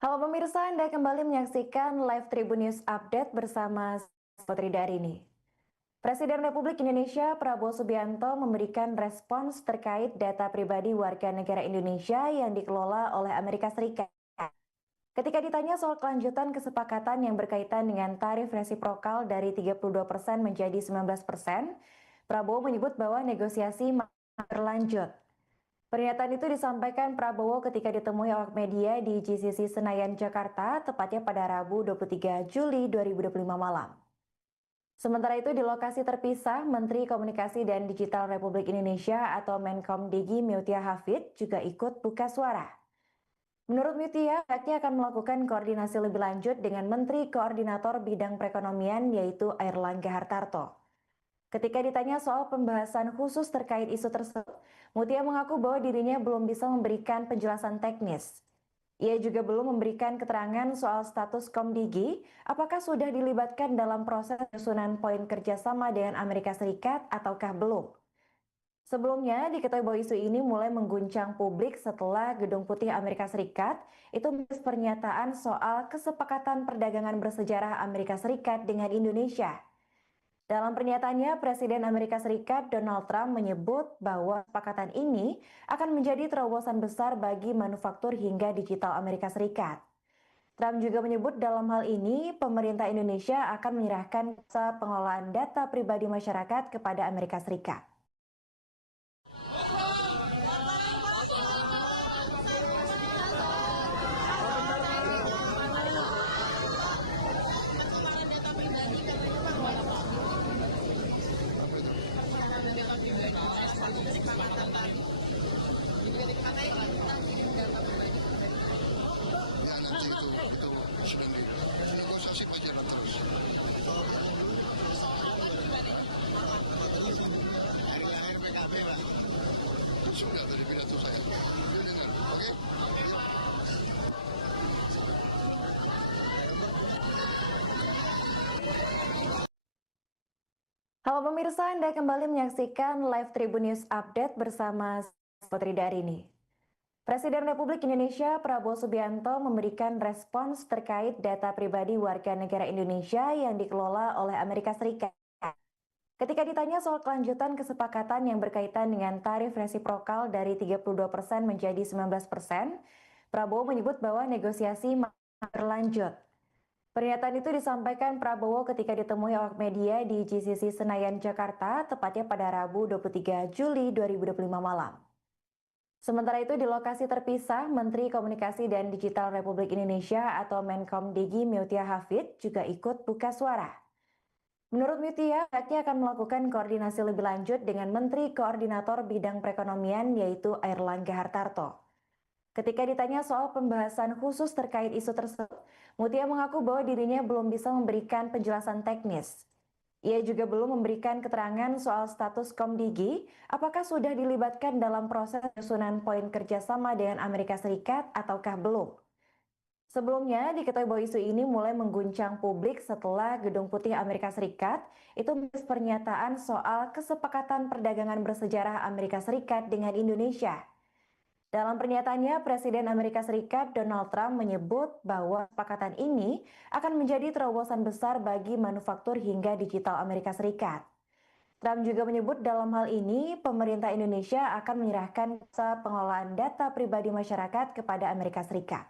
Halo pemirsa, Anda kembali menyaksikan live Tribun News Update bersama Putri Darini. Presiden Republik Indonesia Prabowo Subianto memberikan respons terkait data pribadi warga negara Indonesia yang dikelola oleh Amerika Serikat. Ketika ditanya soal kelanjutan kesepakatan yang berkaitan dengan tarif resiprokal dari 32% menjadi 19%, Prabowo menyebut bahwa negosiasi masih berlanjut. Pernyataan itu disampaikan Prabowo ketika ditemui awak media di GCC Senayan, Jakarta, tepatnya pada Rabu 23 Juli 2025 malam. Sementara itu di lokasi terpisah, Menteri Komunikasi dan Digital Republik Indonesia atau Menkomdigi Mutia Hafid juga ikut buka suara. Menurut Mutia, pihaknya akan melakukan koordinasi lebih lanjut dengan Menteri Koordinator Bidang Perekonomian yaitu Airlangga Hartarto. Ketika ditanya soal pembahasan khusus terkait isu tersebut, Mutia mengaku bahwa dirinya belum bisa memberikan penjelasan teknis. Ia juga belum memberikan keterangan soal status Komdigi, apakah sudah dilibatkan dalam proses penyusunan poin kerjasama dengan Amerika Serikat ataukah belum. Sebelumnya, diketahui bahwa isu ini mulai mengguncang publik setelah Gedung Putih Amerika Serikat itu menulis pernyataan soal kesepakatan perdagangan bersejarah Amerika Serikat dengan Indonesia. Dalam pernyataannya, Presiden Amerika Serikat Donald Trump menyebut bahwa kesepakatan ini akan menjadi terobosan besar bagi manufaktur hingga digital Amerika Serikat. Trump juga menyebut dalam hal ini, pemerintah Indonesia akan menyerahkan jasa pengelolaan data pribadi masyarakat kepada Amerika Serikat. Negosiasi berjalan terus. Hari PKB Pak. Sudah tadi pidato saya. Oke? Halo pemirsa, Anda kembali menyaksikan live Tribun News Update bersama Putri Darini. Presiden Republik Indonesia Prabowo Subianto memberikan respons terkait data pribadi warga negara Indonesia yang dikelola oleh Amerika Serikat. Ketika ditanya soal kelanjutan kesepakatan yang berkaitan dengan tarif resiprokal dari 32% menjadi 19%, Prabowo menyebut bahwa negosiasi masih berlanjut. Pernyataan itu disampaikan Prabowo ketika ditemui awak media di GCC Senayan, Jakarta, tepatnya pada Rabu 23 Juli 2025 malam. Sementara itu di lokasi terpisah, Menteri Komunikasi dan Digital Republik Indonesia atau Menkomdigi Mutia Hafid juga ikut buka suara. Menurut Mutia, pihaknya akan melakukan koordinasi lebih lanjut dengan Menteri Koordinator Bidang Perekonomian yaitu Airlangga Hartarto. Ketika ditanya soal pembahasan khusus terkait isu tersebut, Mutia mengaku bahwa dirinya belum bisa memberikan penjelasan teknis. Ia juga belum memberikan keterangan soal status Komdigi, apakah sudah dilibatkan dalam proses penyusunan poin kerjasama dengan Amerika Serikat ataukah belum. Sebelumnya, diketahui bahwa isu ini mulai mengguncang publik setelah Gedung Putih Amerika Serikat itu menulis pernyataan soal kesepakatan perdagangan bersejarah Amerika Serikat dengan Indonesia. Dalam pernyataannya, Presiden Amerika Serikat Donald Trump menyebut bahwa kesepakatan ini akan menjadi terobosan besar bagi manufaktur hingga digital Amerika Serikat. Trump juga menyebut dalam hal ini, pemerintah Indonesia akan menyerahkan jasa pengelolaan data pribadi masyarakat kepada Amerika Serikat.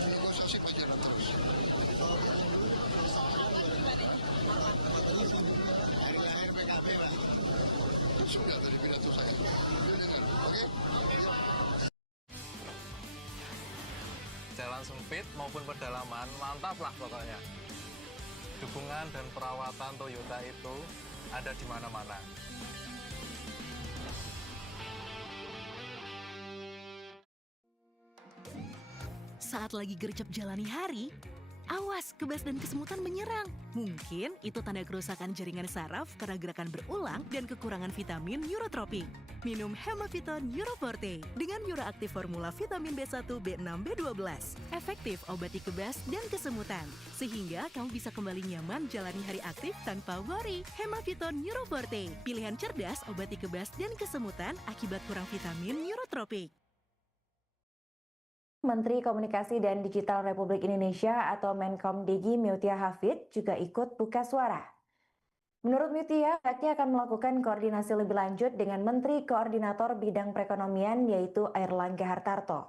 Negosiasi berjalan terus. Hari PKB Pak. Sudah tadi pidato saya. Oke? Jalan sempit maupun pedalaman, mantap lah pokoknya. Dukungan dan perawatan Toyota itu ada di mana-mana. Saat lagi gercep jalani hari, Awas, kebas dan kesemutan menyerang. Mungkin itu tanda kerusakan jaringan saraf karena gerakan berulang dan kekurangan vitamin neurotropik. Minum Hemaviton Neuroforte dengan Neuroaktif formula vitamin B1, B6, B12. Efektif obati kebas dan kesemutan. Sehingga kamu bisa kembali nyaman jalani hari aktif tanpa worry. Hemaviton Neuroforte, pilihan cerdas obati kebas dan kesemutan akibat kurang vitamin neurotropik. Menteri Komunikasi dan Digital Republik Indonesia atau Menkom Digi Mutia Hafid juga ikut buka suara. Menurut Mutia, pihaknya akan melakukan koordinasi lebih lanjut dengan Menteri Koordinator Bidang Perekonomian yaitu Airlangga Hartarto.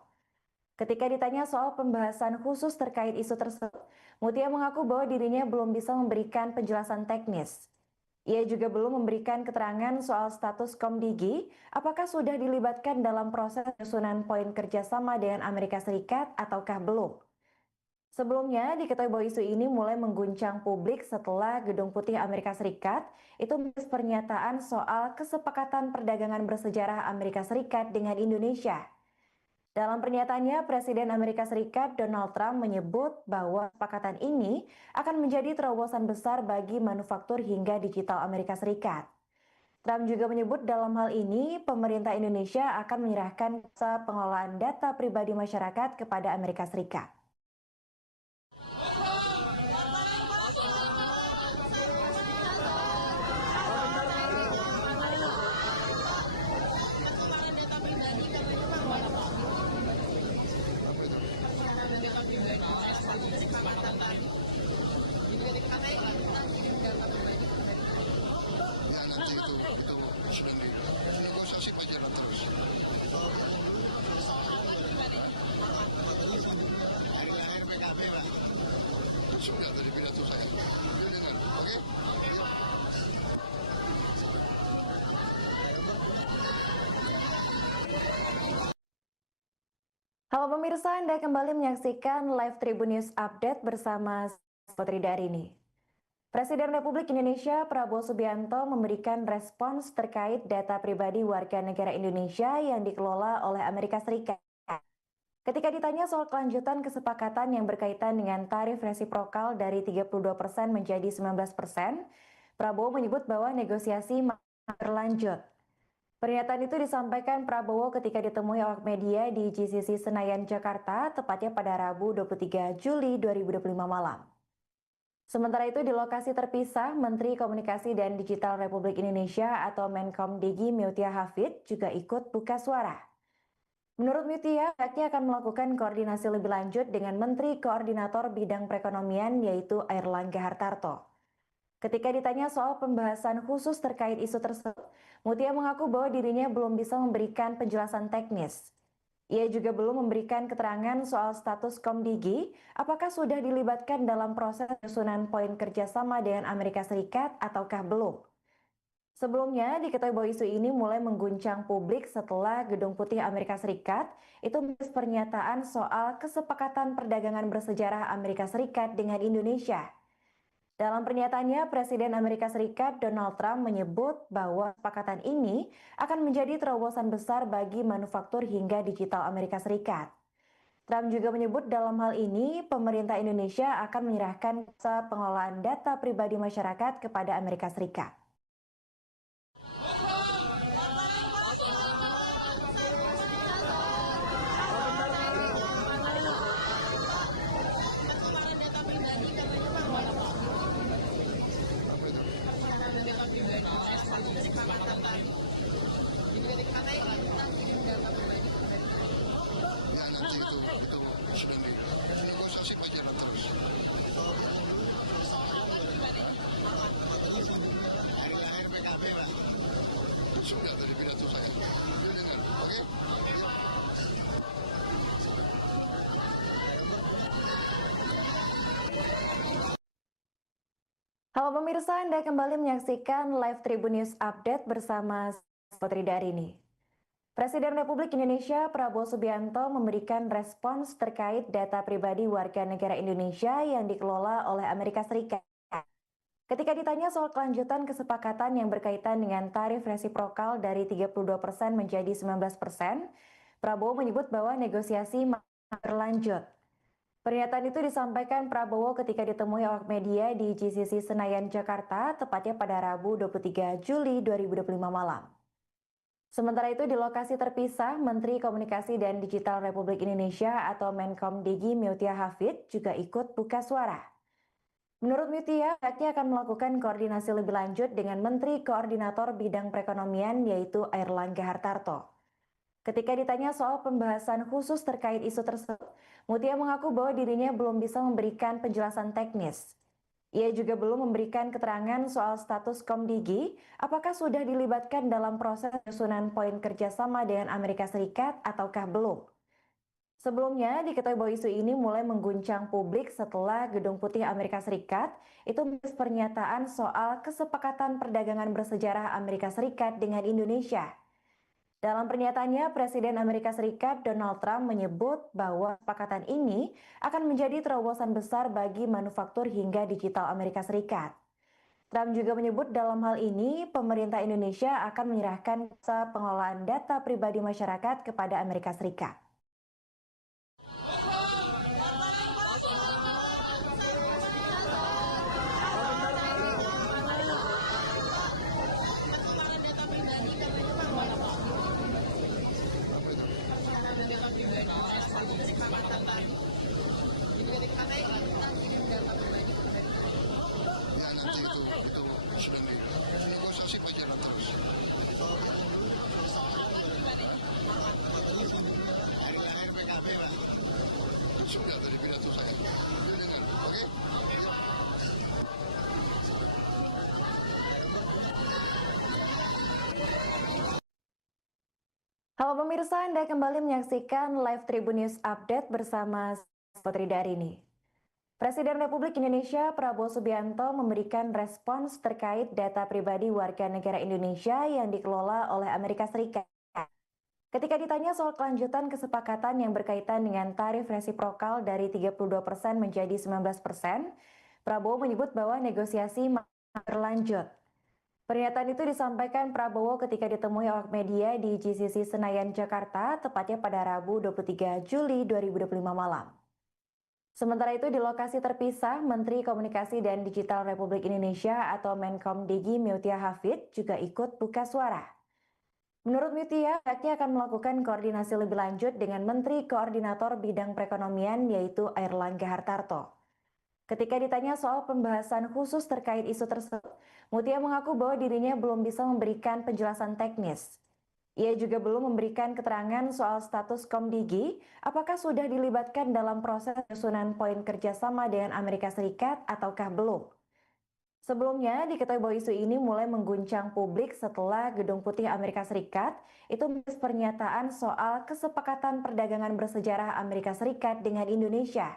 Ketika ditanya soal pembahasan khusus terkait isu tersebut, Mutia mengaku bahwa dirinya belum bisa memberikan penjelasan teknis. Ia juga belum memberikan keterangan soal status Komdigi, apakah sudah dilibatkan dalam proses penyusunan poin kerjasama dengan Amerika Serikat ataukah belum. Sebelumnya, diketahui bahwa isu ini mulai mengguncang publik setelah Gedung Putih Amerika Serikat itu menulis pernyataan soal kesepakatan perdagangan bersejarah Amerika Serikat dengan Indonesia. Dalam pernyataannya, Presiden Amerika Serikat Donald Trump menyebut bahwa kesepakatan ini akan menjadi terobosan besar bagi manufaktur hingga digital Amerika Serikat. Trump juga menyebut dalam hal ini, pemerintah Indonesia akan menyerahkan jasa pengelolaan data pribadi masyarakat kepada Amerika Serikat. Sedang negosiasi pacaran terus. Hari lahir PKB, Pak. Sudah dari pidato saya. Dengar, oke? Halo pemirsa, Anda kembali menyaksikan live Tribun News Update bersama Putri Darini. Presiden Republik Indonesia Prabowo Subianto memberikan respons terkait data pribadi warga negara Indonesia yang dikelola oleh Amerika Serikat. Ketika ditanya soal kelanjutan kesepakatan yang berkaitan dengan tarif resiprokal dari 32% menjadi 19%, Prabowo menyebut bahwa negosiasi masih berlanjut. Pernyataan itu disampaikan Prabowo ketika ditemui awak media di GCC Senayan, Jakarta, tepatnya pada Rabu 23 Juli 2025 malam. Sementara itu di lokasi terpisah, Menteri Komunikasi dan Digital Republik Indonesia atau Menkom Digi Mutia Hafid juga ikut buka suara. Menurut Mutia, pihaknya akan melakukan koordinasi lebih lanjut dengan Menteri Koordinator Bidang Perekonomian yaitu Airlangga Hartarto. Ketika ditanya soal pembahasan khusus terkait isu tersebut, Mutia mengaku bahwa dirinya belum bisa memberikan penjelasan teknis. Ia juga belum memberikan keterangan soal status Komdigi, apakah sudah dilibatkan dalam proses penyusunan poin kerjasama dengan Amerika Serikat ataukah belum. Sebelumnya, diketahui bahwa isu ini mulai mengguncang publik setelah Gedung Putih Amerika Serikat itu menulis pernyataan soal kesepakatan perdagangan bersejarah Amerika Serikat dengan Indonesia. Dalam pernyataannya, Presiden Amerika Serikat Donald Trump menyebut bahwa kesepakatan ini akan menjadi terobosan besar bagi manufaktur hingga digital Amerika Serikat. Trump juga menyebut dalam hal ini, pemerintah Indonesia akan menyerahkan jasa pengelolaan data pribadi masyarakat kepada Amerika Serikat. Sedang negosiasi pacaran terus. Hari lahir PKB, Pak. Sudah dari pidato saya. Dengar, oke? Halo pemirsa, Anda kembali menyaksikan live Tribun News Update bersama Putri Darini. Presiden Republik Indonesia Prabowo Subianto memberikan respons terkait data pribadi warga negara Indonesia yang dikelola oleh Amerika Serikat. Ketika ditanya soal kelanjutan kesepakatan yang berkaitan dengan tarif resiprokal dari 32% menjadi 19%, Prabowo menyebut bahwa negosiasi masih berlanjut. Pernyataan itu disampaikan Prabowo ketika ditemui awak media di GCC Senayan, Jakarta, tepatnya pada Rabu 23 Juli 2025 malam. Sementara itu di lokasi terpisah, Menteri Komunikasi dan Digital Republik Indonesia atau Menkom Digi Mutia Hafid juga ikut buka suara. Menurut Mutia, pihaknya akan melakukan koordinasi lebih lanjut dengan Menteri Koordinator Bidang Perekonomian yaitu Airlangga Hartarto. Ketika ditanya soal pembahasan khusus terkait isu tersebut, Mutia mengaku bahwa dirinya belum bisa memberikan penjelasan teknis. Ia juga belum memberikan keterangan soal status Komdigi, apakah sudah dilibatkan dalam proses penyusunan poin kerjasama dengan Amerika Serikat ataukah belum. Sebelumnya, diketahui bahwa isu ini mulai mengguncang publik setelah Gedung Putih Amerika Serikat itu menulis pernyataan soal kesepakatan perdagangan bersejarah Amerika Serikat dengan Indonesia. Dalam pernyataannya, Presiden Amerika Serikat Donald Trump menyebut bahwa kesepakatan ini akan menjadi terobosan besar bagi manufaktur hingga digital Amerika Serikat. Trump juga menyebut dalam hal ini, pemerintah Indonesia akan menyerahkan jasa pengelolaan data pribadi masyarakat kepada Amerika Serikat. Ya nanti itu sudah negosiasi pacaran terus. Hari-hari PKB lah. Sudah dari pidato saya. Dia dengar, oke? Halo pemirsa, Anda kembali menyaksikan live Tribun News Update bersama Putri Darini. Presiden Republik Indonesia Prabowo Subianto memberikan respons terkait data pribadi warga negara Indonesia yang dikelola oleh Amerika Serikat. Ketika ditanya soal kelanjutan kesepakatan yang berkaitan dengan tarif resiprokal dari 32% menjadi 19%, Prabowo menyebut bahwa negosiasi masih berlanjut. Pernyataan itu disampaikan Prabowo ketika ditemui awak media di GCC Senayan, Jakarta, tepatnya pada Rabu 23 Juli 2025 malam. Sementara itu di lokasi terpisah, Menteri Komunikasi dan Digital Republik Indonesia atau Menkom Digi Mutia Hafid juga ikut buka suara. Menurut Mutia, pihaknya akan melakukan koordinasi lebih lanjut dengan Menteri Koordinator Bidang Perekonomian yaitu Airlangga Hartarto. Ketika ditanya soal pembahasan khusus terkait isu tersebut, Mutia mengaku bahwa dirinya belum bisa memberikan penjelasan teknis. Ia juga belum memberikan keterangan soal status Komdigi, apakah sudah dilibatkan dalam proses penyusunan poin kerjasama dengan Amerika Serikat ataukah belum. Sebelumnya, diketahui bahwa isu ini mulai mengguncang publik setelah Gedung Putih Amerika Serikat itu menulis pernyataan soal kesepakatan perdagangan bersejarah Amerika Serikat dengan Indonesia.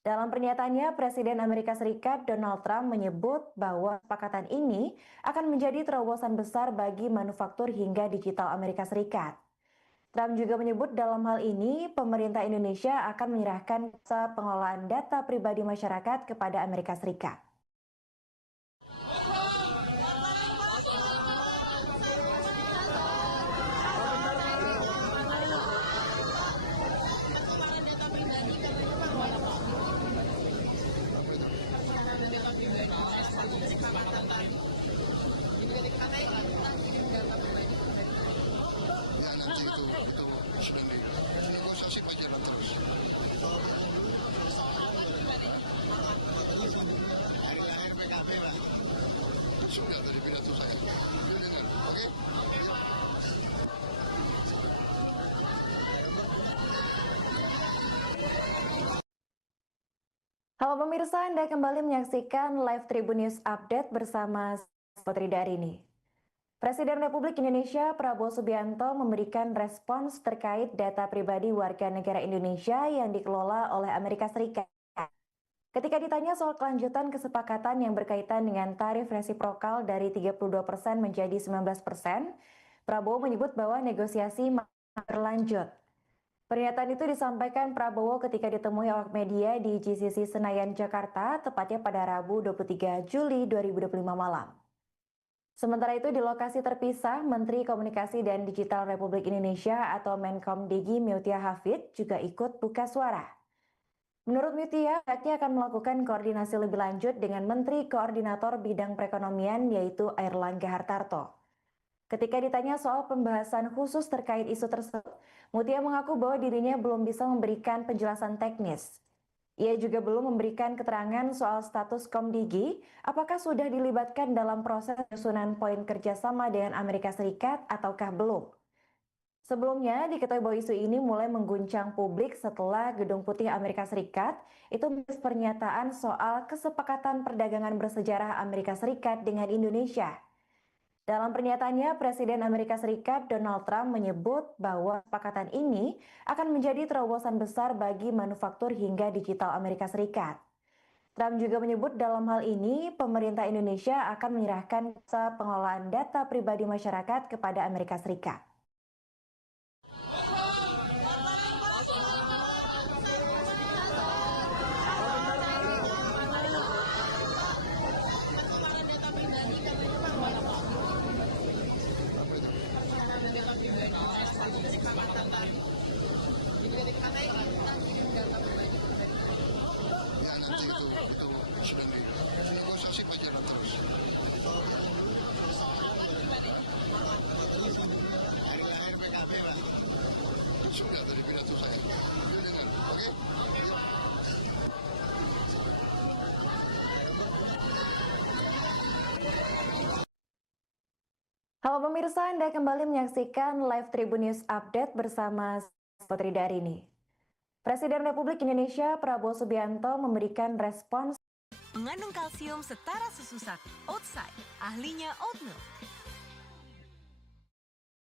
Dalam pernyataannya, Presiden Amerika Serikat Donald Trump menyebut bahwa kesepakatan ini akan menjadi terobosan besar bagi manufaktur hingga digital Amerika Serikat. Trump juga menyebut dalam hal ini, pemerintah Indonesia akan menyerahkan jasa pengelolaan data pribadi masyarakat kepada Amerika Serikat. Ya nanti itu sudah negosiasi pacaran terus. Hari-hari PKB lah. Sudah dari pidato saya. Dia dengar, oke? Halo pemirsa, Anda kembali menyaksikan live Tribun News Update bersama Putri Darini. Presiden Republik Indonesia Prabowo Subianto memberikan respons terkait data pribadi warga negara Indonesia yang dikelola oleh Amerika Serikat. Ketika ditanya soal kelanjutan kesepakatan yang berkaitan dengan tarif resiprokal dari 32% menjadi 19%, Prabowo menyebut bahwa negosiasi masih berlanjut. Pernyataan itu disampaikan Prabowo ketika ditemui awak media di GCC Senayan, Jakarta, tepatnya pada Rabu 23 Juli 2025 malam. Sementara itu di lokasi terpisah, Menteri Komunikasi dan Digital Republik Indonesia atau Menkom Digi Mutia Hafid juga ikut buka suara. Menurut Mutia, pihaknya akan melakukan koordinasi lebih lanjut dengan Menteri Koordinator Bidang Perekonomian yaitu Airlangga Hartarto. Ketika ditanya soal pembahasan khusus terkait isu tersebut, Mutia mengaku bahwa dirinya belum bisa memberikan penjelasan teknis. Ia juga belum memberikan keterangan soal status Komdigi, apakah sudah dilibatkan dalam proses penyusunan poin kerjasama dengan Amerika Serikat ataukah belum. Sebelumnya, diketahui bahwa isu ini mulai mengguncang publik setelah Gedung Putih Amerika Serikat itu menulis pernyataan soal kesepakatan perdagangan bersejarah Amerika Serikat dengan Indonesia. Dalam pernyataannya, Presiden Amerika Serikat Donald Trump menyebut bahwa kesepakatan ini akan menjadi terobosan besar bagi manufaktur hingga digital Amerika Serikat. Trump juga menyebut dalam hal ini, pemerintah Indonesia akan menyerahkan jasa pengelolaan data pribadi masyarakat kepada Amerika Serikat. Ya nanti itu sudah negosiasi pacaran terus. Hari lahir PKB Pak. Sudah dari pidato saya. Yuk dengar, oke? Halo pemirsa, Anda kembali menyaksikan live Tribun News Update bersama Putri Darini. Presiden Republik Indonesia Prabowo Subianto memberikan respons Mengandung kalsium setara susu sapi. Outside, ahlinya oat milk.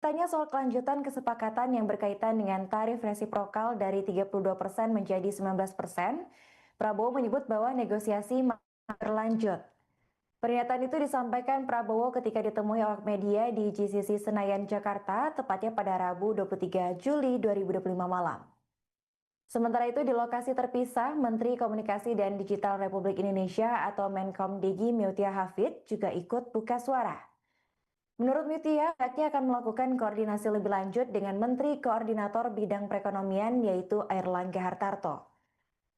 tanya soal kelanjutan kesepakatan yang berkaitan dengan tarif resiprokal dari 32% menjadi 19%. Prabowo menyebut bahwa negosiasi masih berlanjut. Pernyataan itu disampaikan Prabowo ketika ditemui awak media di GCC Senayan, Jakarta, tepatnya pada Rabu 23 Juli 2025 malam. Sementara itu di lokasi terpisah, Menteri Komunikasi dan Digital Republik Indonesia atau Menkomdigi Mutia Hafid juga ikut buka suara. Menurut Mutia, pihaknya akan melakukan koordinasi lebih lanjut dengan Menteri Koordinator Bidang Perekonomian yaitu Airlangga Hartarto.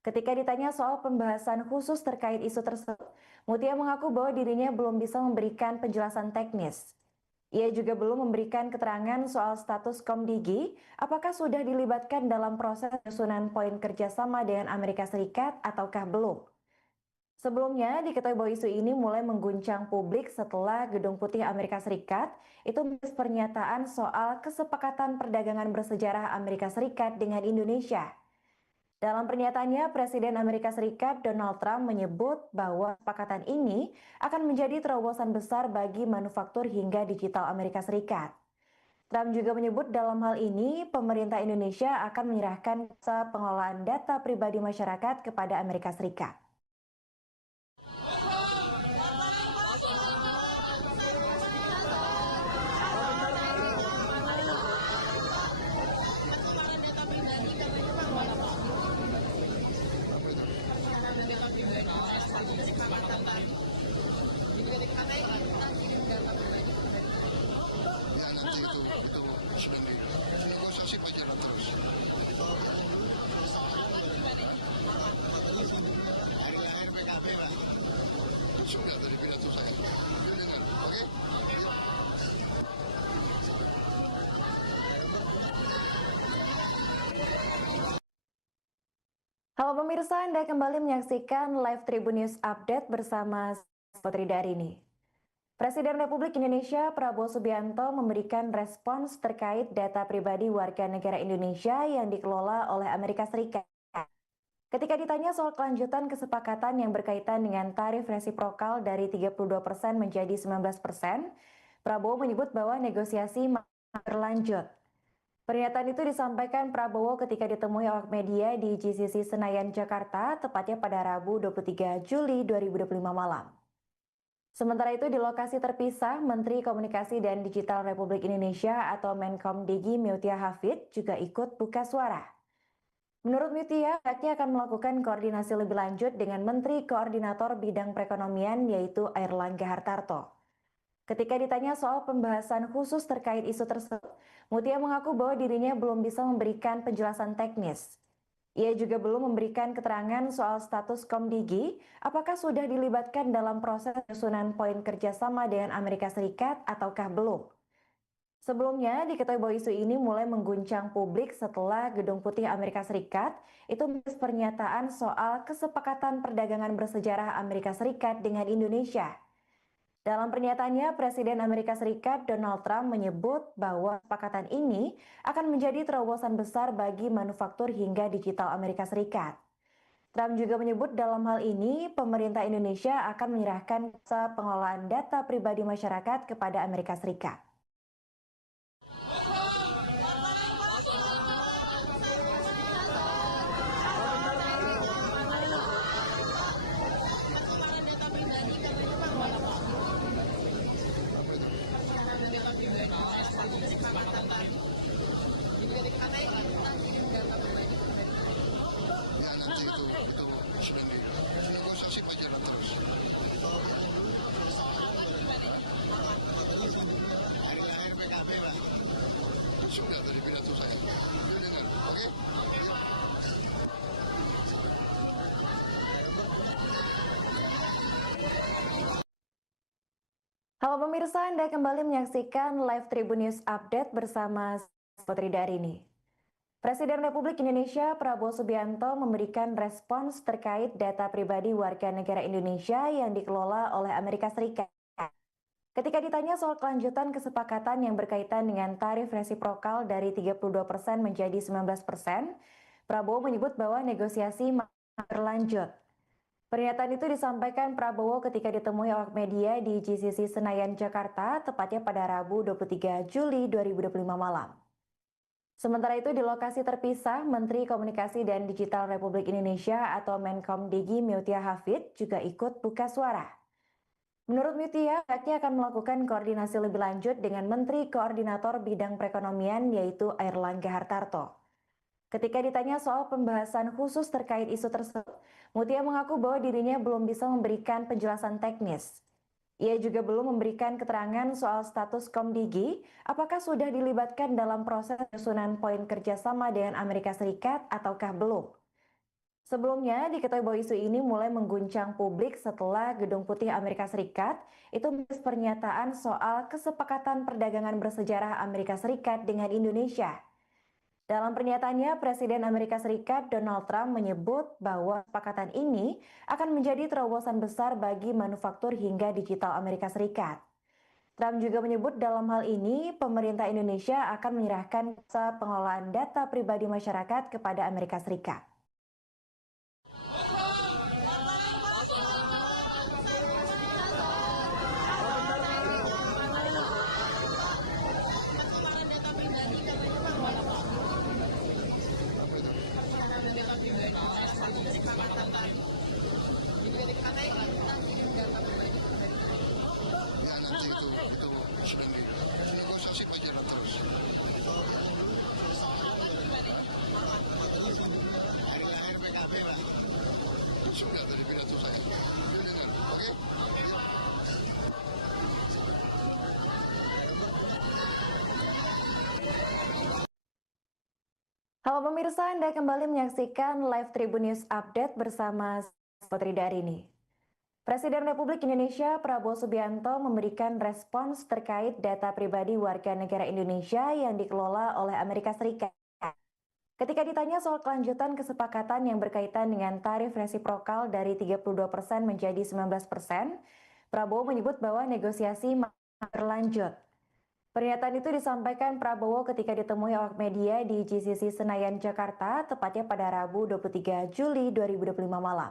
Ketika ditanya soal pembahasan khusus terkait isu tersebut, Mutia mengaku bahwa dirinya belum bisa memberikan penjelasan teknis. Ia juga belum memberikan keterangan soal status Komdigi, apakah sudah dilibatkan dalam proses penyusunan poin kerjasama dengan Amerika Serikat ataukah belum. Sebelumnya, diketahui bahwa isu ini mulai mengguncang publik setelah Gedung Putih Amerika Serikat itu menulis pernyataan soal kesepakatan perdagangan bersejarah Amerika Serikat dengan Indonesia. Dalam pernyataannya, Presiden Amerika Serikat Donald Trump menyebut bahwa kesepakatan ini akan menjadi terobosan besar bagi manufaktur hingga digital Amerika Serikat. Trump juga menyebut dalam hal ini, pemerintah Indonesia akan menyerahkan jasa pengelolaan data pribadi masyarakat kepada Amerika Serikat. Ya nanti itu sudah negosiasi pacaran terus. Hari lahir PKB Pak. Sudah dari pidato saya. Yuk dengar, oke? Halo pemirsa, Anda kembali menyaksikan live Tribun News Update bersama Putri Darini. Presiden Republik Indonesia Prabowo Subianto memberikan respons terkait data pribadi warga negara Indonesia yang dikelola oleh Amerika Serikat. Ketika ditanya soal kelanjutan kesepakatan yang berkaitan dengan tarif resiprokal dari 32% menjadi 19%, Prabowo menyebut bahwa negosiasi masih berlanjut. Pernyataan itu disampaikan Prabowo ketika ditemui awak media di GCC Senayan, Jakarta, tepatnya pada Rabu 23 Juli 2025 malam. Sementara itu di lokasi terpisah, Menteri Komunikasi dan Digital Republik Indonesia atau Menkomdigi Mutia Hafid juga ikut buka suara. Menurut Mutia, pihaknya akan melakukan koordinasi lebih lanjut dengan Menteri Koordinator Bidang Perekonomian yaitu Airlangga Hartarto. Ketika ditanya soal pembahasan khusus terkait isu tersebut, Mutia mengaku bahwa dirinya belum bisa memberikan penjelasan teknis. Ia juga belum memberikan keterangan soal status Komdigi, apakah sudah dilibatkan dalam proses penyusunan poin kerjasama dengan Amerika Serikat ataukah belum. Sebelumnya, diketahui bahwa isu ini mulai mengguncang publik setelah Gedung Putih Amerika Serikat itu menulis pernyataan soal kesepakatan perdagangan bersejarah Amerika Serikat dengan Indonesia. Dalam pernyataannya, Presiden Amerika Serikat Donald Trump menyebut bahwa kesepakatan ini akan menjadi terobosan besar bagi manufaktur hingga digital Amerika Serikat. Trump juga menyebut dalam hal ini, pemerintah Indonesia akan menyerahkan jasa pengelolaan data pribadi masyarakat kepada Amerika Serikat. Ya nanti itu sudah negosiasi pajaran terus. Hari lahir PKB lah. Sudah dari pidato saya. Dia dengar, oke? Halo pemirsa, Anda kembali menyaksikan live Tribun News Update bersama Putri Darini. Presiden Republik Indonesia Prabowo Subianto memberikan respons terkait data pribadi warga negara Indonesia yang dikelola oleh Amerika Serikat. Ketika ditanya soal kelanjutan kesepakatan yang berkaitan dengan tarif resiprokal dari 32% menjadi 19%, Prabowo menyebut bahwa negosiasi masih berlanjut. Pernyataan itu disampaikan Prabowo ketika ditemui awak media di GCC Senayan, Jakarta, tepatnya pada Rabu 23 Juli 2025 malam. Sementara itu di lokasi terpisah, Menteri Komunikasi dan Digital Republik Indonesia atau Menkomdigi Mutia Hafid juga ikut buka suara. Menurut Mutia, pihaknya akan melakukan koordinasi lebih lanjut dengan Menteri Koordinator Bidang Perekonomian yaitu Airlangga Hartarto. Ketika ditanya soal pembahasan khusus terkait isu tersebut, Mutia mengaku bahwa dirinya belum bisa memberikan penjelasan teknis. Ia juga belum memberikan keterangan soal status Komdigi, apakah sudah dilibatkan dalam proses penyusunan poin kerjasama dengan Amerika Serikat ataukah belum. Sebelumnya, diketahui bahwa isu ini mulai mengguncang publik setelah Gedung Putih Amerika Serikat itu menulis pernyataan soal kesepakatan perdagangan bersejarah Amerika Serikat dengan Indonesia. Dalam pernyataannya, Presiden Amerika Serikat Donald Trump menyebut bahwa kesepakatan ini akan menjadi terobosan besar bagi manufaktur hingga digital Amerika Serikat. Trump juga menyebut dalam hal ini, pemerintah Indonesia akan menyerahkan jasa pengelolaan data pribadi masyarakat kepada Amerika Serikat. Ya nanti itu sudah negosiasi pajaran terus. Hari lahir PKB lah. Sudah dari pidato saya. Dia dengar, oke? Halo pemirsa, Anda kembali menyaksikan live Tribun News Update bersama Putri Darini. Presiden Republik Indonesia Prabowo Subianto memberikan respons terkait data pribadi warga negara Indonesia yang dikelola oleh Amerika Serikat. Ketika ditanya soal kelanjutan kesepakatan yang berkaitan dengan tarif resiprokal dari 32% menjadi 19%, Prabowo menyebut bahwa negosiasi masih berlanjut. Pernyataan itu disampaikan Prabowo ketika ditemui awak media di GCC Senayan, Jakarta, tepatnya pada Rabu 23 Juli 2025 malam.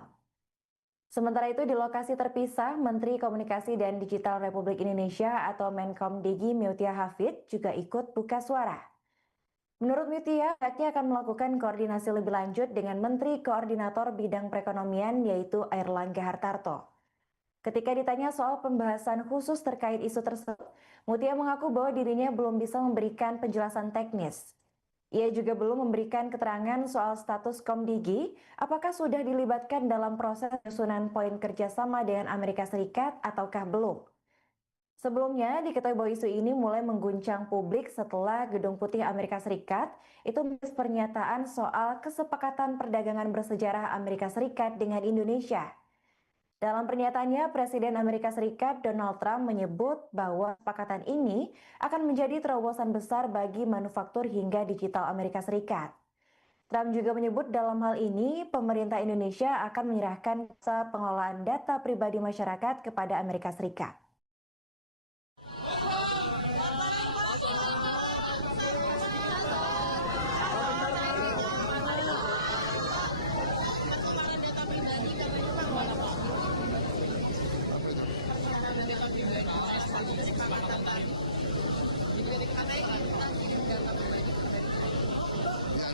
Sementara itu di lokasi terpisah, Menteri Komunikasi dan Digital Republik Indonesia atau Menkomdigi Mutia Hafid juga ikut buka suara. Menurut Mutia, pihaknya akan melakukan koordinasi lebih lanjut dengan Menteri Koordinator Bidang Perekonomian yaitu Airlangga Hartarto. Ketika ditanya soal pembahasan khusus terkait isu tersebut, Mutia mengaku bahwa dirinya belum bisa memberikan penjelasan teknis. Ia juga belum memberikan keterangan soal status Komdigi, apakah sudah dilibatkan dalam proses penyusunan poin kerjasama dengan Amerika Serikat ataukah belum. Sebelumnya, diketahui bahwa isu ini mulai mengguncang publik setelah Gedung Putih Amerika Serikat itu menulis pernyataan soal kesepakatan perdagangan bersejarah Amerika Serikat dengan Indonesia. Dalam pernyataannya, Presiden Amerika Serikat Donald Trump menyebut bahwa kesepakatan ini akan menjadi terobosan besar bagi manufaktur hingga digital Amerika Serikat. Trump juga menyebut dalam hal ini pemerintah Indonesia akan menyerahkan kuasa pengelolaan data pribadi masyarakat kepada Amerika Serikat.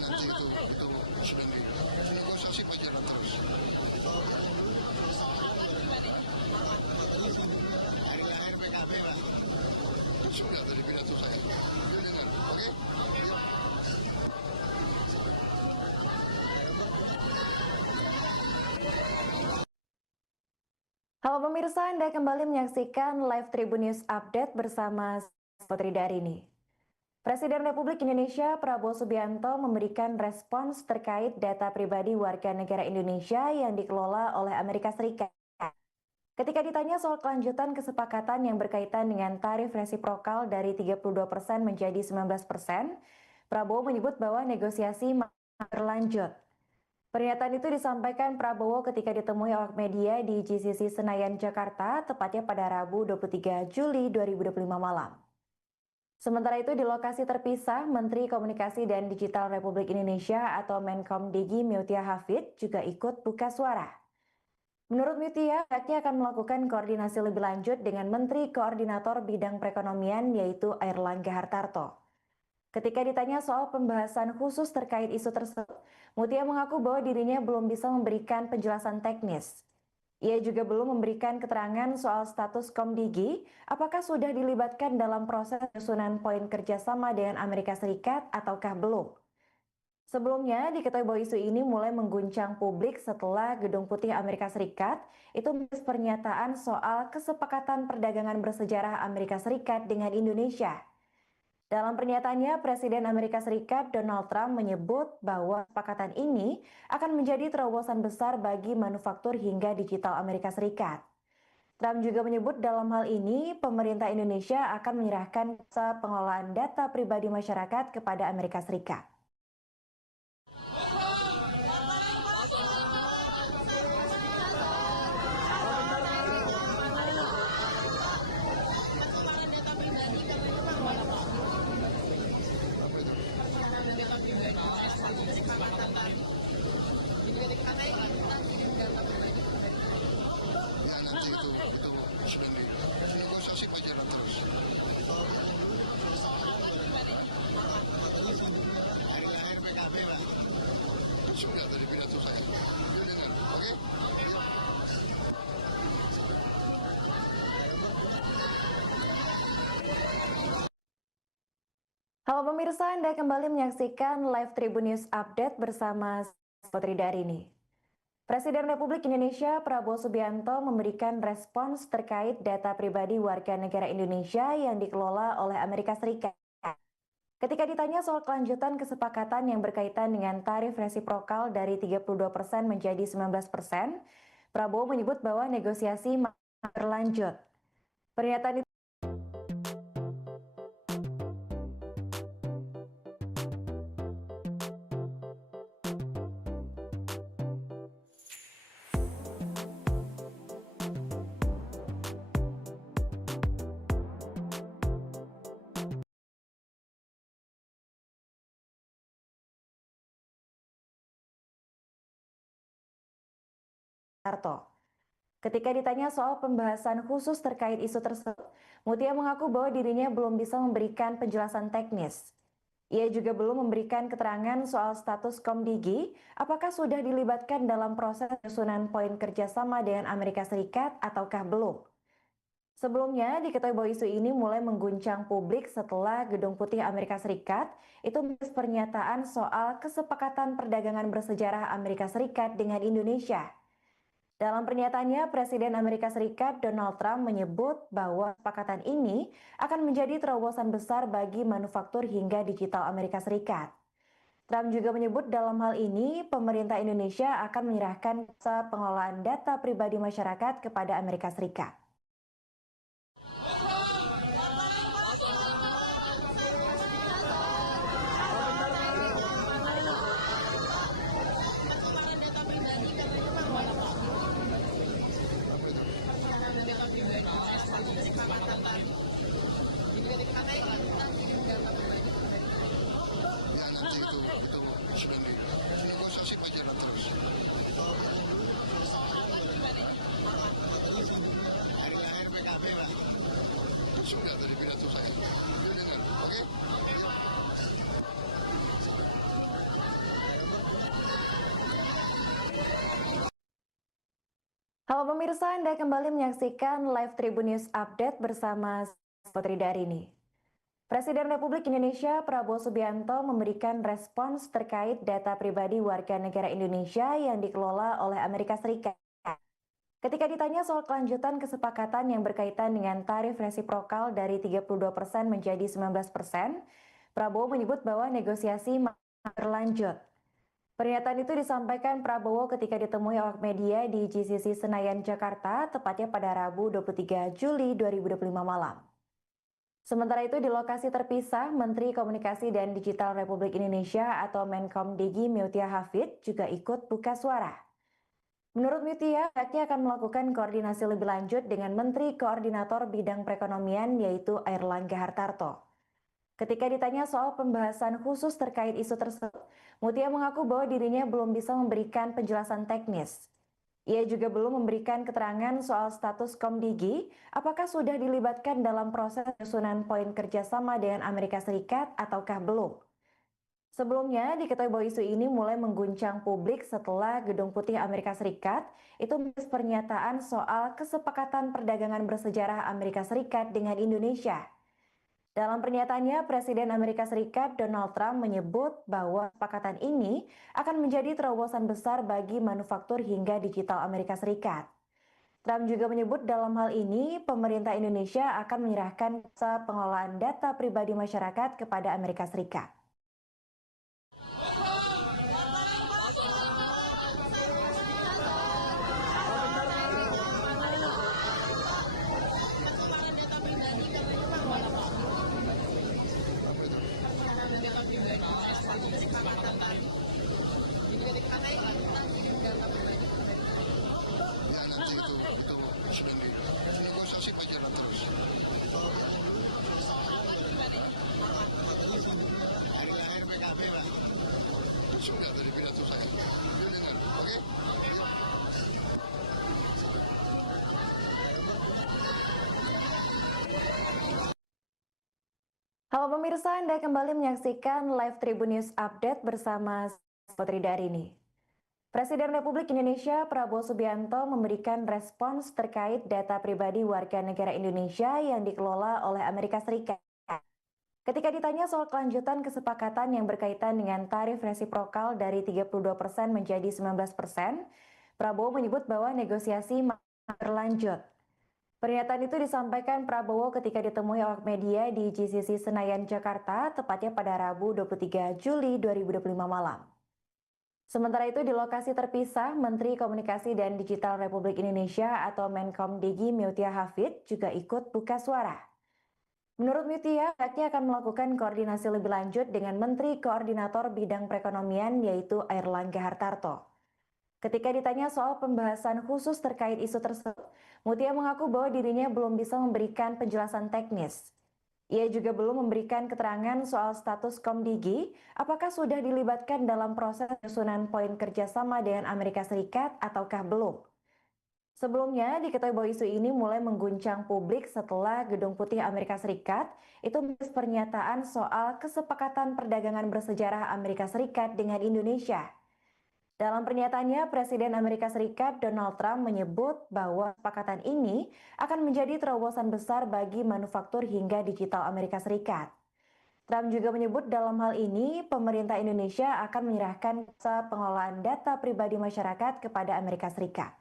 Ya nanti itu sudah negosiasi pacaran terus. Hari lahir PKB lah. Sudah dari pidato saya. Ambil dengar, oke? Halo pemirsa, Anda kembali menyaksikan live Tribun News Update bersama Putri Darini. Presiden Republik Indonesia Prabowo Subianto memberikan respons terkait data pribadi warga negara Indonesia yang dikelola oleh Amerika Serikat. Ketika ditanya soal kelanjutan kesepakatan yang berkaitan dengan tarif resiprokal dari 32% menjadi 19%, Prabowo menyebut bahwa negosiasi masih berlanjut. Pernyataan itu disampaikan Prabowo ketika ditemui awak media di GCC Senayan, Jakarta, tepatnya pada Rabu 23 Juli 2025 malam. Sementara itu di lokasi terpisah, Menteri Komunikasi dan Digital Republik Indonesia atau Menkomdigi Mutia Hafid juga ikut buka suara. Menurut Mutia, pihaknya akan melakukan koordinasi lebih lanjut dengan Menteri Koordinator Bidang Perekonomian yaitu Airlangga Hartarto. Ketika ditanya soal pembahasan khusus terkait isu tersebut, Mutia mengaku bahwa dirinya belum bisa memberikan penjelasan teknis. Ia juga belum memberikan keterangan soal status Komdigi, apakah sudah dilibatkan dalam proses penyusunan poin kerjasama dengan Amerika Serikat ataukah belum. Sebelumnya, diketahui bahwa isu ini mulai mengguncang publik setelah Gedung Putih Amerika Serikat itu menulis pernyataan soal kesepakatan perdagangan bersejarah Amerika Serikat dengan Indonesia. Dalam pernyataannya, Presiden Amerika Serikat Donald Trump menyebut bahwa kesepakatan ini akan menjadi terobosan besar bagi manufaktur hingga digital Amerika Serikat. Trump juga menyebut dalam hal ini pemerintah Indonesia akan menyerahkan kuasa pengelolaan data pribadi masyarakat kepada Amerika Serikat. Ya nanti itu sudah negosiasi pacaran terus. Hari lahir PKB lah. Sudah dari pidato saya. Ambil dengar, oke? Halo pemirsa, Anda kembali menyaksikan live Tribun News Update bersama Putri Darini. Presiden Republik Indonesia Prabowo Subianto memberikan respons terkait data pribadi warga negara Indonesia yang dikelola oleh Amerika Serikat. Ketika ditanya soal kelanjutan kesepakatan yang berkaitan dengan tarif resiprokal dari 32% menjadi 19%, Prabowo menyebut bahwa negosiasi masih berlanjut. Pernyataan itu Harto. Ketika ditanya soal pembahasan khusus terkait isu tersebut, Mutia mengaku bahwa dirinya belum bisa memberikan penjelasan teknis. Ia juga belum memberikan keterangan soal status Komdigi, apakah sudah dilibatkan dalam proses penyusunan poin kerjasama dengan Amerika Serikat ataukah belum. Sebelumnya, diketahui bahwa isu ini mulai mengguncang publik setelah Gedung Putih Amerika Serikat itu menulis pernyataan soal kesepakatan perdagangan bersejarah Amerika Serikat dengan Indonesia. Dalam pernyataannya, Presiden Amerika Serikat Donald Trump menyebut bahwa kesepakatan ini akan menjadi terobosan besar bagi manufaktur hingga digital Amerika Serikat. Trump juga menyebut dalam hal ini, pemerintah Indonesia akan menyerahkan jasa pengelolaan data pribadi masyarakat kepada Amerika Serikat. Ya nanti itu sudah negosiasi pajaran terus. Hari lahir PKB lah. Sudah dari pidato saya. Dia dengar, oke? Halo pemirsa, Anda kembali menyaksikan live Tribun News Update bersama Putri Darini. Presiden Republik Indonesia Prabowo Subianto memberikan respons terkait data pribadi warga negara Indonesia yang dikelola oleh Amerika Serikat. Ketika ditanya soal kelanjutan kesepakatan yang berkaitan dengan tarif resiprokal dari 32% menjadi 19%, Prabowo menyebut bahwa negosiasi masih berlanjut. Pernyataan itu disampaikan Prabowo ketika ditemui awak media di GCC Senayan, Jakarta, tepatnya pada Rabu 23 Juli 2025 malam. Sementara itu di lokasi terpisah, Menteri Komunikasi dan Digital Republik Indonesia atau Menkom Digi Mutia Hafid juga ikut buka suara. Menurut Mutia, pihaknya akan melakukan koordinasi lebih lanjut dengan Menteri Koordinator Bidang Perekonomian yaitu Airlangga Hartarto. Ketika ditanya soal pembahasan khusus terkait isu tersebut, Mutia mengaku bahwa dirinya belum bisa memberikan penjelasan teknis. Ia juga belum memberikan keterangan soal status Komdigi, apakah sudah dilibatkan dalam proses penyusunan poin kerjasama dengan Amerika Serikat ataukah belum. Sebelumnya, diketahui bahwa isu ini mulai mengguncang publik setelah Gedung Putih Amerika Serikat itu menulis pernyataan soal kesepakatan perdagangan bersejarah Amerika Serikat dengan Indonesia. Dalam pernyataannya, Presiden Amerika Serikat Donald Trump menyebut bahwa kesepakatan ini akan menjadi terobosan besar bagi manufaktur hingga digital Amerika Serikat. Trump juga menyebut dalam hal ini, pemerintah Indonesia akan menyerahkan jasa pengelolaan data pribadi masyarakat kepada Amerika Serikat. Ya nanti itu sudah negosiasi pajaran terus. Hari lahir PKB lah. Sudah dari pidato saya. Dia dengar, oke? Halo pemirsa, Anda kembali menyaksikan live Tribun News Update bersama Putri Darini. Presiden Republik Indonesia Prabowo Subianto memberikan respons terkait data pribadi warga negara Indonesia yang dikelola oleh Amerika Serikat. Ketika ditanya soal kelanjutan kesepakatan yang berkaitan dengan tarif resiprokal dari 32% menjadi 19%, Prabowo menyebut bahwa negosiasi masih berlanjut. Pernyataan itu disampaikan Prabowo ketika ditemui awak media di GCC Senayan, Jakarta, tepatnya pada Rabu 23 Juli 2025 malam. Sementara itu di lokasi terpisah, Menteri Komunikasi dan Digital Republik Indonesia atau Menkom Digi Mutia Hafid juga ikut buka suara. Menurut Mutia, pihaknya akan melakukan koordinasi lebih lanjut dengan Menteri Koordinator Bidang Perekonomian yaitu Airlangga Hartarto. Ketika ditanya soal pembahasan khusus terkait isu tersebut, Mutia mengaku bahwa dirinya belum bisa memberikan penjelasan teknis. Ia juga belum memberikan keterangan soal status Komdigi, apakah sudah dilibatkan dalam proses penyusunan poin kerjasama dengan Amerika Serikat ataukah belum. Sebelumnya, diketahui bahwa isu ini mulai mengguncang publik setelah Gedung Putih Amerika Serikat itu menulis pernyataan soal kesepakatan perdagangan bersejarah Amerika Serikat dengan Indonesia. Dalam pernyataannya, Presiden Amerika Serikat Donald Trump menyebut bahwa kesepakatan ini akan menjadi terobosan besar bagi manufaktur hingga digital Amerika Serikat. Trump juga menyebut dalam hal ini, pemerintah Indonesia akan menyerahkan jasa pengelolaan data pribadi masyarakat kepada Amerika Serikat.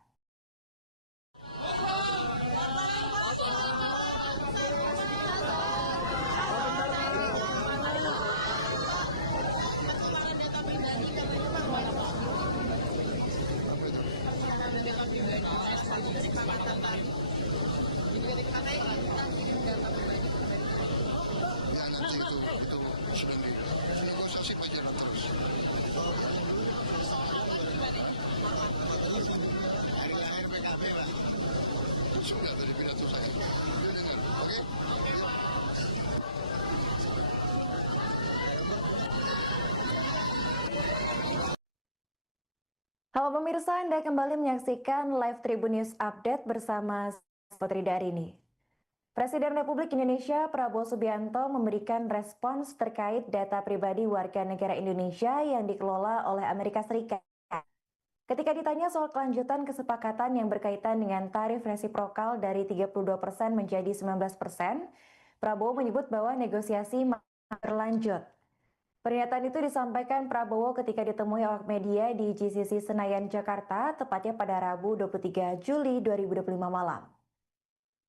Halo pemirsa, Anda kembali menyaksikan live Tribun News Update bersama Putri Darini. Presiden Republik Indonesia Prabowo Subianto memberikan respons terkait data pribadi warga negara Indonesia yang dikelola oleh Amerika Serikat. Ketika ditanya soal kelanjutan kesepakatan yang berkaitan dengan tarif resiprokal dari 32% menjadi 19%, Prabowo menyebut bahwa negosiasi masih berlanjut. Pernyataan itu disampaikan Prabowo ketika ditemui awak media di GCC Senayan, Jakarta, tepatnya pada Rabu 23 Juli 2025 malam.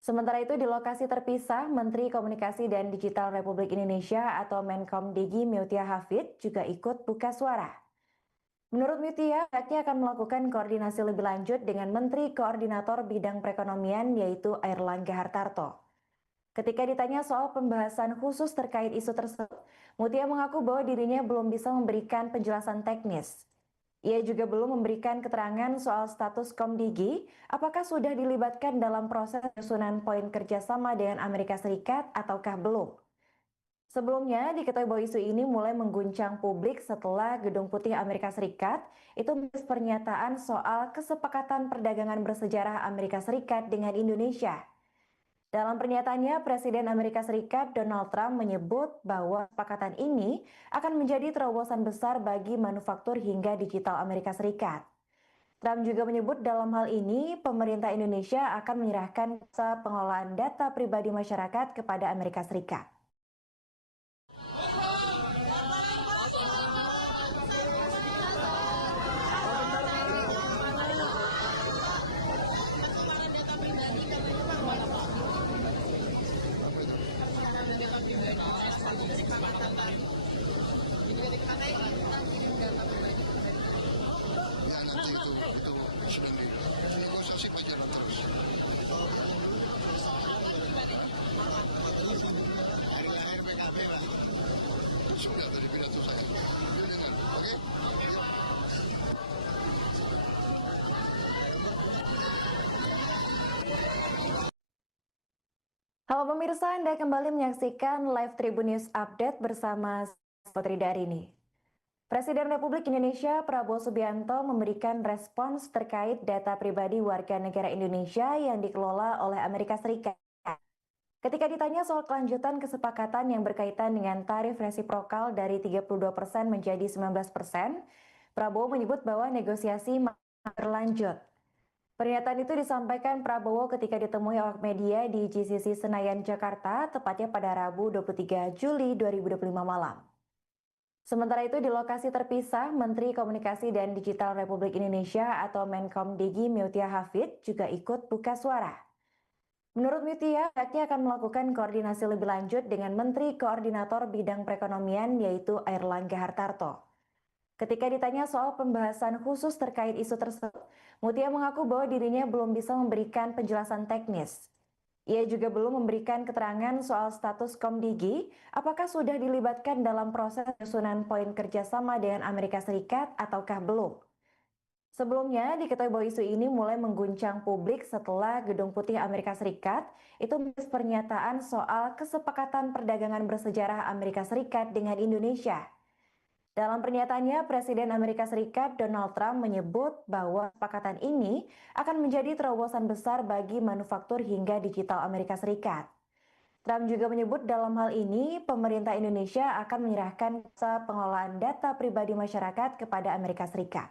Sementara itu di lokasi terpisah, Menteri Komunikasi dan Digital Republik Indonesia atau Menkom Digi Mutia Hafid juga ikut buka suara. Menurut Mutia, pihaknya akan melakukan koordinasi lebih lanjut dengan Menteri Koordinator Bidang Perekonomian yaitu Airlangga Hartarto. Ketika ditanya soal pembahasan khusus terkait isu tersebut, Mutia mengaku bahwa dirinya belum bisa memberikan penjelasan teknis. Ia juga belum memberikan keterangan soal status Komdigi, apakah sudah dilibatkan dalam proses penyusunan poin kerjasama dengan Amerika Serikat ataukah belum. Sebelumnya, diketahui bahwa isu ini mulai mengguncang publik setelah Gedung Putih Amerika Serikat itu menulis pernyataan soal kesepakatan perdagangan bersejarah Amerika Serikat dengan Indonesia. Dalam pernyataannya, Presiden Amerika Serikat Donald Trump menyebut bahwa kesepakatan ini akan menjadi terobosan besar bagi manufaktur hingga digital Amerika Serikat. Trump juga menyebut dalam hal ini, pemerintah Indonesia akan menyerahkan jasa pengelolaan data pribadi masyarakat kepada Amerika Serikat. Ya nanti itu sudah negosiasi pacaran terus. Hari lahir PKB lah. Sudah dari pidato saya. Yuk dengar, oke? Halo pemirsa, Anda kembali menyaksikan live Tribun News Update bersama Putri Darini. Presiden Republik Indonesia Prabowo Subianto memberikan respons terkait data pribadi warga negara Indonesia yang dikelola oleh Amerika Serikat. Ketika ditanya soal kelanjutan kesepakatan yang berkaitan dengan tarif resiprokal dari 32% menjadi 19%, Prabowo menyebut bahwa negosiasi masih berlanjut. Pernyataan itu disampaikan Prabowo ketika ditemui awak media di GCC Senayan, Jakarta, tepatnya pada Rabu 23 Juli 2025 malam. Sementara itu di lokasi terpisah, Menteri Komunikasi dan Digital Republik Indonesia atau Menkom Digi Mutia Hafid juga ikut buka suara. Menurut Mutia, pihaknya akan melakukan koordinasi lebih lanjut dengan Menteri Koordinator Bidang Perekonomian yaitu Airlangga Hartarto. Ketika ditanya soal pembahasan khusus terkait isu tersebut, Mutia mengaku bahwa dirinya belum bisa memberikan penjelasan teknis. Ia juga belum memberikan keterangan soal status Komdigi, apakah sudah dilibatkan dalam proses penyusunan poin kerjasama dengan Amerika Serikat ataukah belum. Sebelumnya, diketahui bahwa isu ini mulai mengguncang publik setelah Gedung Putih Amerika Serikat itu menulis pernyataan soal kesepakatan perdagangan bersejarah Amerika Serikat dengan Indonesia. Dalam pernyataannya, Presiden Amerika Serikat Donald Trump menyebut bahwa kesepakatan ini akan menjadi terobosan besar bagi manufaktur hingga digital Amerika Serikat. Trump juga menyebut dalam hal ini, pemerintah Indonesia akan menyerahkan jasa pengelolaan data pribadi masyarakat kepada Amerika Serikat.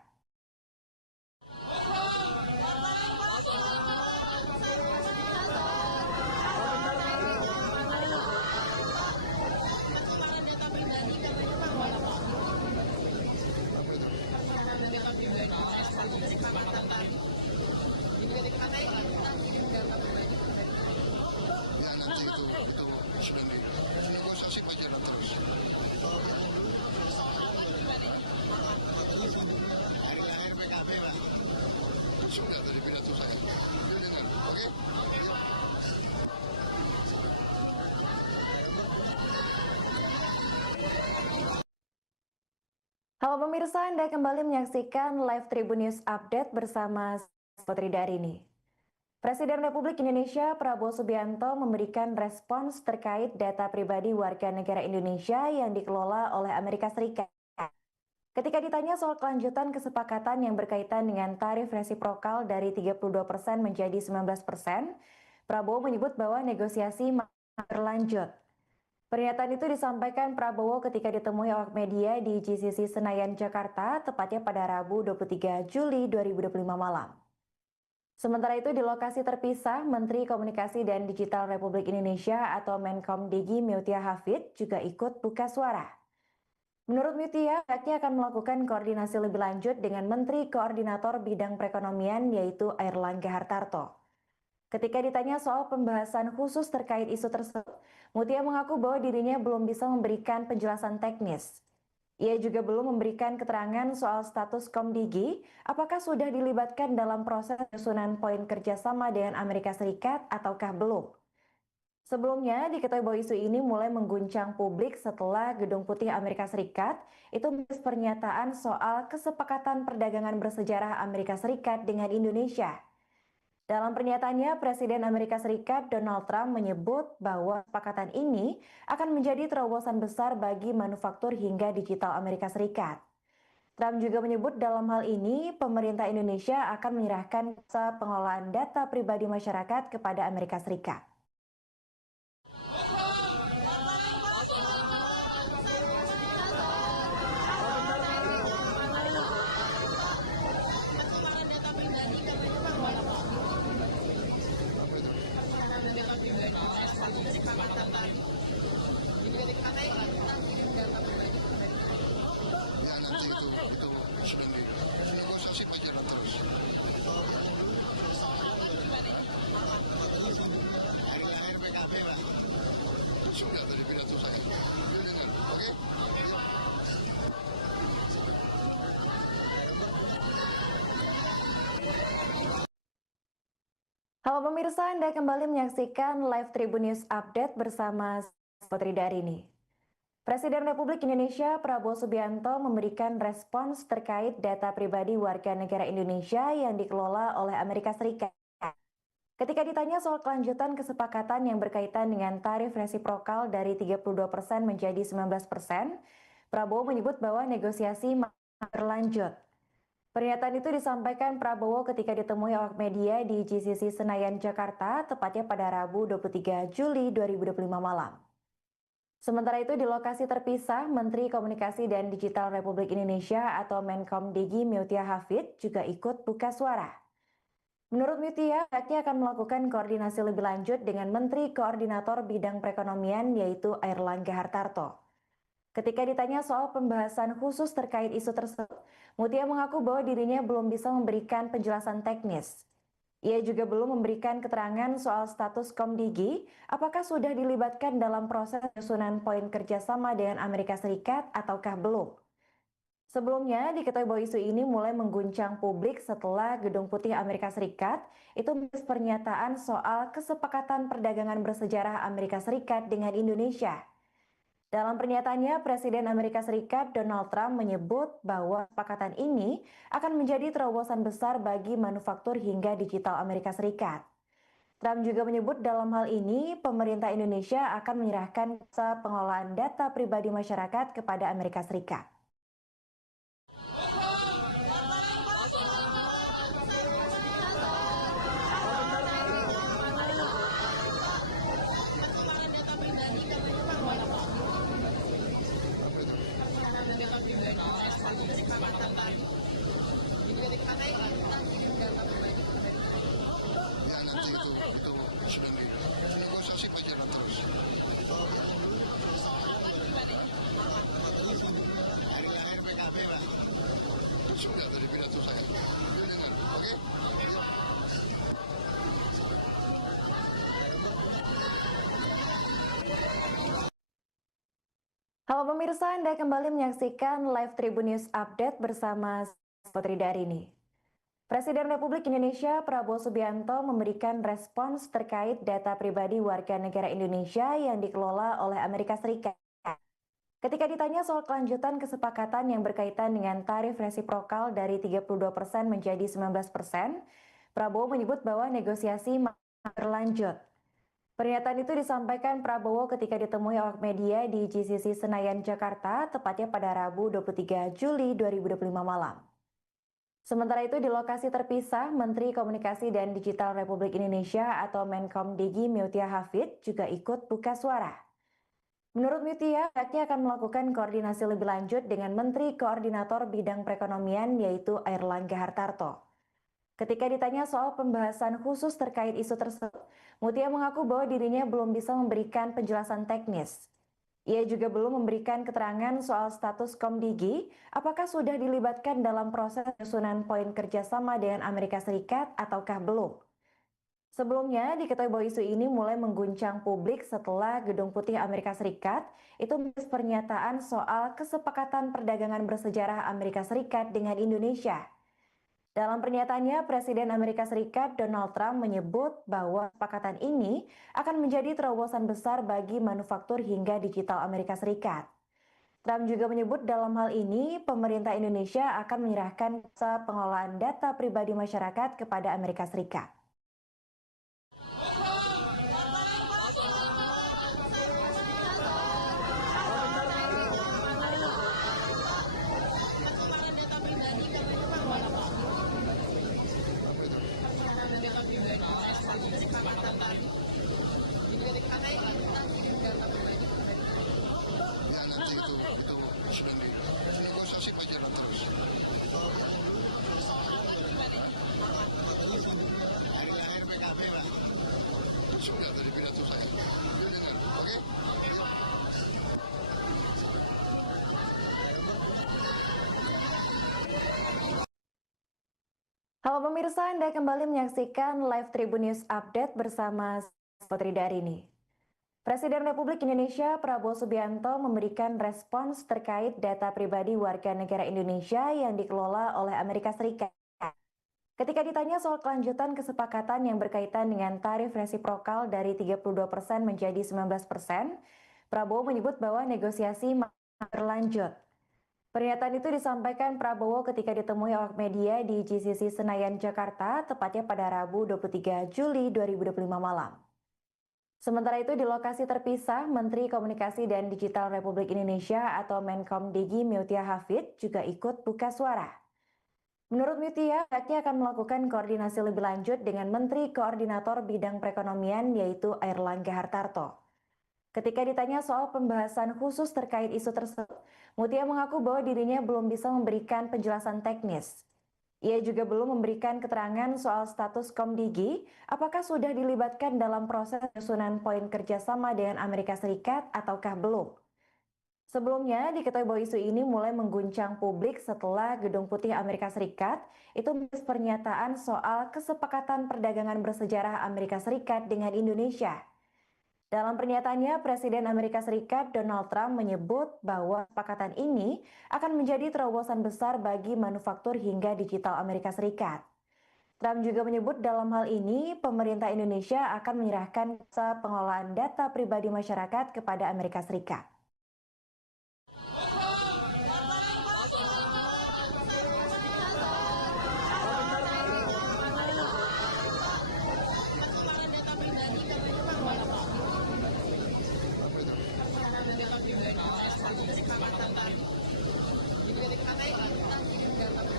Ya nanti itu sudah negosiasi pacaran terus. Hari lahir PKB lah. Sudah dari pidato saya. Yuk dengar, oke? Halo pemirsa, Anda kembali menyaksikan live Tribun News Update bersama Putri Darini. Presiden Republik Indonesia Prabowo Subianto memberikan respons terkait data pribadi warga negara Indonesia yang dikelola oleh Amerika Serikat. Ketika ditanya soal kelanjutan kesepakatan yang berkaitan dengan tarif resiprokal dari 32% menjadi 19%, Prabowo menyebut bahwa negosiasi masih berlanjut. Pernyataan itu disampaikan Prabowo ketika ditemui awak media di GCC Senayan, Jakarta, tepatnya pada Rabu 23 Juli 2025 malam. Sementara itu di lokasi terpisah, Menteri Komunikasi dan Digital Republik Indonesia atau Menkomdigi Mutia Hafid juga ikut buka suara. Menurut Mutia, pihaknya akan melakukan koordinasi lebih lanjut dengan Menteri Koordinator Bidang Perekonomian yaitu Airlangga Hartarto. Ketika ditanya soal pembahasan khusus terkait isu tersebut, Mutia mengaku bahwa dirinya belum bisa memberikan penjelasan teknis. Ia juga belum memberikan keterangan soal status Komdigi, apakah sudah dilibatkan dalam proses penyusunan poin kerjasama dengan Amerika Serikat ataukah belum. Sebelumnya, diketahui bahwa isu ini mulai mengguncang publik setelah Gedung Putih Amerika Serikat itu menulis pernyataan soal kesepakatan perdagangan bersejarah Amerika Serikat dengan Indonesia. Dalam pernyataannya, Presiden Amerika Serikat Donald Trump menyebut bahwa kesepakatan ini akan menjadi terobosan besar bagi manufaktur hingga digital Amerika Serikat. Trump juga menyebut dalam hal ini, pemerintah Indonesia akan menyerahkan jasa pengelolaan data pribadi masyarakat kepada Amerika Serikat. Ya nanti itu sudah negosiasi pacaran terus. Akhir-akhir PKB lah. Sudah tadi pidato saya. Yuk dengar, oke? Halo pemirsa, Anda kembali menyaksikan live Tribun News Update bersama Putri Darini. Presiden Republik Indonesia Prabowo Subianto memberikan respons terkait data pribadi warga negara Indonesia yang dikelola oleh Amerika Serikat. Ketika ditanya soal kelanjutan kesepakatan yang berkaitan dengan tarif resiprokal dari 32% menjadi 19%, Prabowo menyebut bahwa negosiasi masih berlanjut. Pernyataan itu disampaikan Prabowo ketika ditemui awak media di GCC Senayan, Jakarta, tepatnya pada Rabu 23 Juli 2025 malam. Sementara itu di lokasi terpisah, Menteri Komunikasi dan Digital Republik Indonesia atau Menkomdigi Mutia Hafid juga ikut buka suara. Menurut Mutia, pihaknya akan melakukan koordinasi lebih lanjut dengan Menteri Koordinator Bidang Perekonomian yaitu Airlangga Hartarto. Ketika ditanya soal pembahasan khusus terkait isu tersebut, Mutia mengaku bahwa dirinya belum bisa memberikan penjelasan teknis. Ia juga belum memberikan keterangan soal status Komdigi, apakah sudah dilibatkan dalam proses penyusunan poin kerjasama dengan Amerika Serikat ataukah belum. Sebelumnya, diketahui bahwa isu ini mulai mengguncang publik setelah Gedung Putih Amerika Serikat itu menulis pernyataan soal kesepakatan perdagangan bersejarah Amerika Serikat dengan Indonesia. Dalam pernyataannya, Presiden Amerika Serikat Donald Trump menyebut bahwa kesepakatan ini akan menjadi terobosan besar bagi manufaktur hingga digital Amerika Serikat. Trump juga menyebut dalam hal ini, pemerintah Indonesia akan menyerahkan jasa pengelolaan data pribadi masyarakat kepada Amerika Serikat. Ya nanti itu sudah negosiasi pacaran terus. Akhir-akhir PKB lah. Sudah tadi pidato saya. Yuk dengar, oke? Halo pemirsa, Anda kembali menyaksikan live Tribun News Update bersama Putri Darini. Presiden Republik Indonesia Prabowo Subianto memberikan respons terkait data pribadi warga negara Indonesia yang dikelola oleh Amerika Serikat. Ketika ditanya soal kelanjutan kesepakatan yang berkaitan dengan tarif resiprokal dari 32% menjadi 19%, Prabowo menyebut bahwa negosiasi masih berlanjut. Pernyataan itu disampaikan Prabowo ketika ditemui awak media di GCC Senayan, Jakarta, tepatnya pada Rabu 23 Juli 2025 malam. Sementara itu di lokasi terpisah, Menteri Komunikasi dan Digital Republik Indonesia atau Menkom Digi Mutia Hafid juga ikut buka suara. Menurut Mutia, pihaknya akan melakukan koordinasi lebih lanjut dengan Menteri Koordinator Bidang Perekonomian yaitu Airlangga Hartarto. Ketika ditanya soal pembahasan khusus terkait isu tersebut, Mutia mengaku bahwa dirinya belum bisa memberikan penjelasan teknis. Ia juga belum memberikan keterangan soal status Komdigi, apakah sudah dilibatkan dalam proses penyusunan poin kerjasama dengan Amerika Serikat ataukah belum. Sebelumnya, diketahui bahwa isu ini mulai mengguncang publik setelah Gedung Putih Amerika Serikat itu menulis pernyataan soal kesepakatan perdagangan bersejarah Amerika Serikat dengan Indonesia. Dalam pernyataannya, Presiden Amerika Serikat Donald Trump menyebut bahwa kesepakatan ini akan menjadi terobosan besar bagi manufaktur hingga digital Amerika Serikat. Trump juga menyebut dalam hal ini, pemerintah Indonesia akan menyerahkan jasa pengelolaan data pribadi masyarakat kepada Amerika Serikat. Ya nanti itu sudah negosiasi pacaran terus. Hari lahir PKB lah. Sudah dari pidato saya. Dia dengar, oke? Halo pemirsa, Anda kembali menyaksikan live Tribun News Update bersama Putri Darini. Presiden Republik Indonesia Prabowo Subianto memberikan respons terkait data pribadi warga negara Indonesia yang dikelola oleh Amerika Serikat. Ketika ditanya soal kelanjutan kesepakatan yang berkaitan dengan tarif resiprokal dari 32% menjadi 19%, Prabowo menyebut bahwa negosiasi masih berlanjut. Pernyataan itu disampaikan Prabowo ketika ditemui awak media di GCC Senayan, Jakarta, tepatnya pada Rabu 23 Juli 2025 malam. Sementara itu di lokasi terpisah, Menteri Komunikasi dan Digital Republik Indonesia atau Menkom Digi Mutia Hafid juga ikut buka suara. Menurut Mutia, pihaknya akan melakukan koordinasi lebih lanjut dengan Menteri Koordinator Bidang Perekonomian yaitu Airlangga Hartarto. Ketika ditanya soal pembahasan khusus terkait isu tersebut, Mutia mengaku bahwa dirinya belum bisa memberikan penjelasan teknis. Ia juga belum memberikan keterangan soal status Komdigi, apakah sudah dilibatkan dalam proses penyusunan poin kerjasama dengan Amerika Serikat ataukah belum. Sebelumnya, diketahui bahwa isu ini mulai mengguncang publik setelah Gedung Putih Amerika Serikat itu menulis pernyataan soal kesepakatan perdagangan bersejarah Amerika Serikat dengan Indonesia. Dalam pernyataannya, Presiden Amerika Serikat Donald Trump menyebut bahwa kesepakatan ini akan menjadi terobosan besar bagi manufaktur hingga digital Amerika Serikat. Trump juga menyebut dalam hal ini, pemerintah Indonesia akan menyerahkan jasa pengelolaan data pribadi masyarakat kepada Amerika Serikat. Ya nanti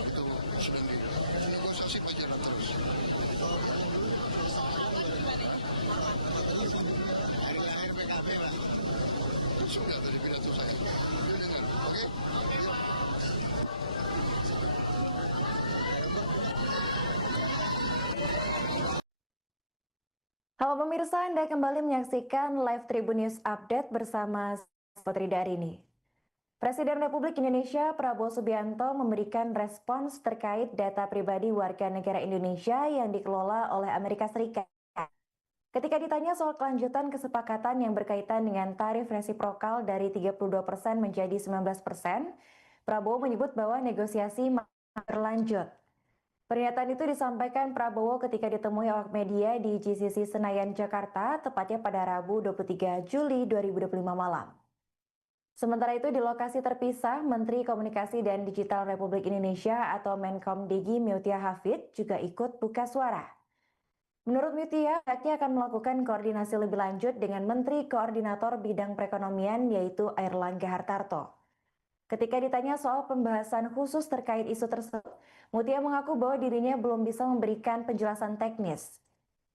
itu sudah negosiasi pacaran terus. Hari lahir PKB lah. Sudah dari pidato saya. Dia dengar, oke? Halo pemirsa, Anda kembali menyaksikan live Tribun News Update bersama Putri Darini. Presiden Republik Indonesia Prabowo Subianto memberikan respons terkait data pribadi warga negara Indonesia yang dikelola oleh Amerika Serikat. Ketika ditanya soal kelanjutan kesepakatan yang berkaitan dengan tarif resiprokal dari 32% menjadi 19%, Prabowo menyebut bahwa negosiasi masih berlanjut. Pernyataan itu disampaikan Prabowo ketika ditemui awak media di GCC Senayan, Jakarta, tepatnya pada Rabu 23 Juli 2025 malam. Sementara itu di lokasi terpisah, Menteri Komunikasi dan Digital Republik Indonesia atau Menkom Digi Mutia Hafid juga ikut buka suara. Menurut Mutia, pihaknya akan melakukan koordinasi lebih lanjut dengan Menteri Koordinator Bidang Perekonomian yaitu Airlangga Hartarto. Ketika ditanya soal pembahasan khusus terkait isu tersebut, Mutia mengaku bahwa dirinya belum bisa memberikan penjelasan teknis.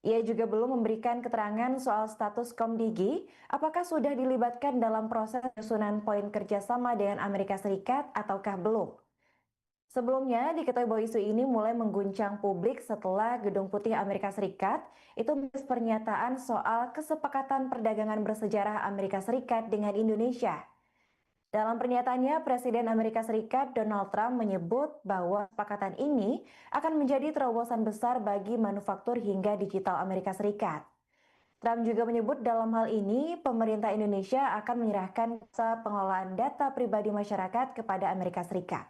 Ia juga belum memberikan keterangan soal status Komdigi, apakah sudah dilibatkan dalam proses penyusunan poin kerjasama dengan Amerika Serikat ataukah belum. Sebelumnya, diketahui bahwa isu ini mulai mengguncang publik setelah Gedung Putih Amerika Serikat itu menulis pernyataan soal kesepakatan perdagangan bersejarah Amerika Serikat dengan Indonesia. Dalam pernyataannya, Presiden Amerika Serikat Donald Trump menyebut bahwa kesepakatan ini akan menjadi terobosan besar bagi manufaktur hingga digital Amerika Serikat. Trump juga menyebut dalam hal ini, pemerintah Indonesia akan menyerahkan jasa pengelolaan data pribadi masyarakat kepada Amerika Serikat.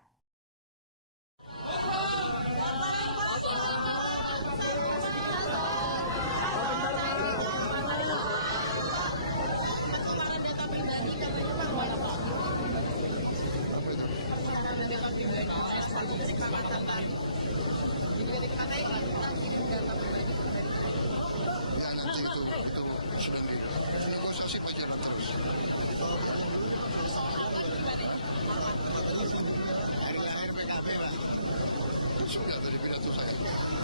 Ya nanti itu sudah negosiasi pacaran terus. Hari lahir PKB Pak. Sudah dari pidato saya.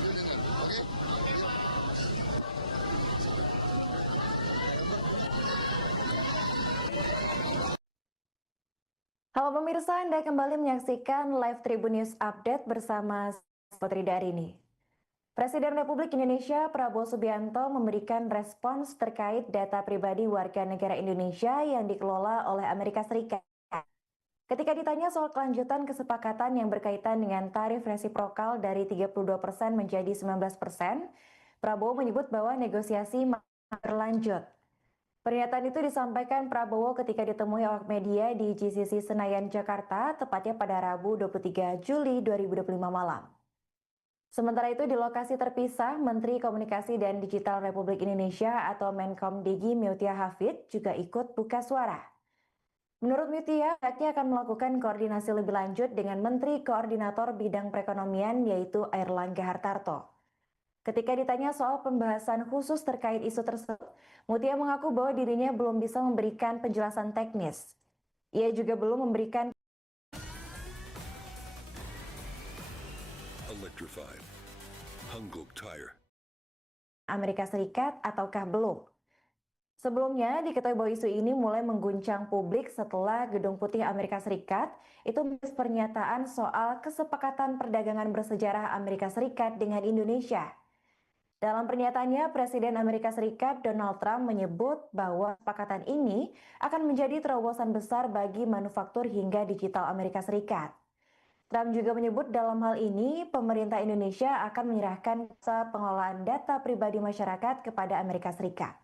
Yuk dengar, oke? Halo pemirsa, Anda kembali menyaksikan live Tribun News Update bersama Putri Darini. Presiden Republik Indonesia Prabowo Subianto memberikan respons terkait data pribadi warga negara Indonesia yang dikelola oleh Amerika Serikat. Ketika ditanya soal kelanjutan kesepakatan yang berkaitan dengan tarif resiprokal dari 32% menjadi 19%, Prabowo menyebut bahwa negosiasi masih berlanjut. Pernyataan itu disampaikan Prabowo ketika ditemui awak media di GCC Senayan, Jakarta, tepatnya pada Rabu 23 Juli 2025 malam. Sementara itu di lokasi terpisah, Menteri Komunikasi dan Digital Republik Indonesia atau Menkomdigi Mutia Hafid juga ikut buka suara. Menurut Mutia, pihaknya akan melakukan koordinasi lebih lanjut dengan Menteri Koordinator Bidang Perekonomian yaitu Airlangga Hartarto. Ketika ditanya soal pembahasan khusus terkait isu tersebut, Mutia mengaku bahwa dirinya belum bisa memberikan penjelasan teknis. Ia juga belum memberikan Electrified. Hanguk Tire. Amerika Serikat ataukah belum. Sebelumnya, diketahui bahwa isu ini mulai mengguncang publik setelah Gedung Putih Amerika Serikat itu menulis pernyataan soal kesepakatan perdagangan bersejarah Amerika Serikat dengan Indonesia. Dalam pernyataannya, Presiden Amerika Serikat Donald Trump menyebut bahwa kesepakatan ini akan menjadi terobosan besar bagi manufaktur hingga digital Amerika Serikat. Trump juga menyebut dalam hal ini, pemerintah Indonesia akan menyerahkan jasa pengelolaan data pribadi masyarakat kepada Amerika Serikat.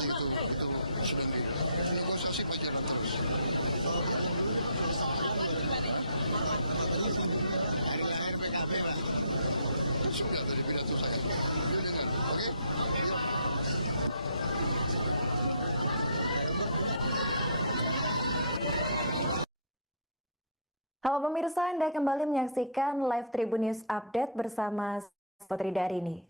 Ya nanti itu sudah negosiasi pacaran terus. Hari lahir PKB Pak. Sudah dari pidato saya. Yuk dengar, oke? Halo pemirsa, Anda kembali menyaksikan live Tribun News Update bersama Putri Darini.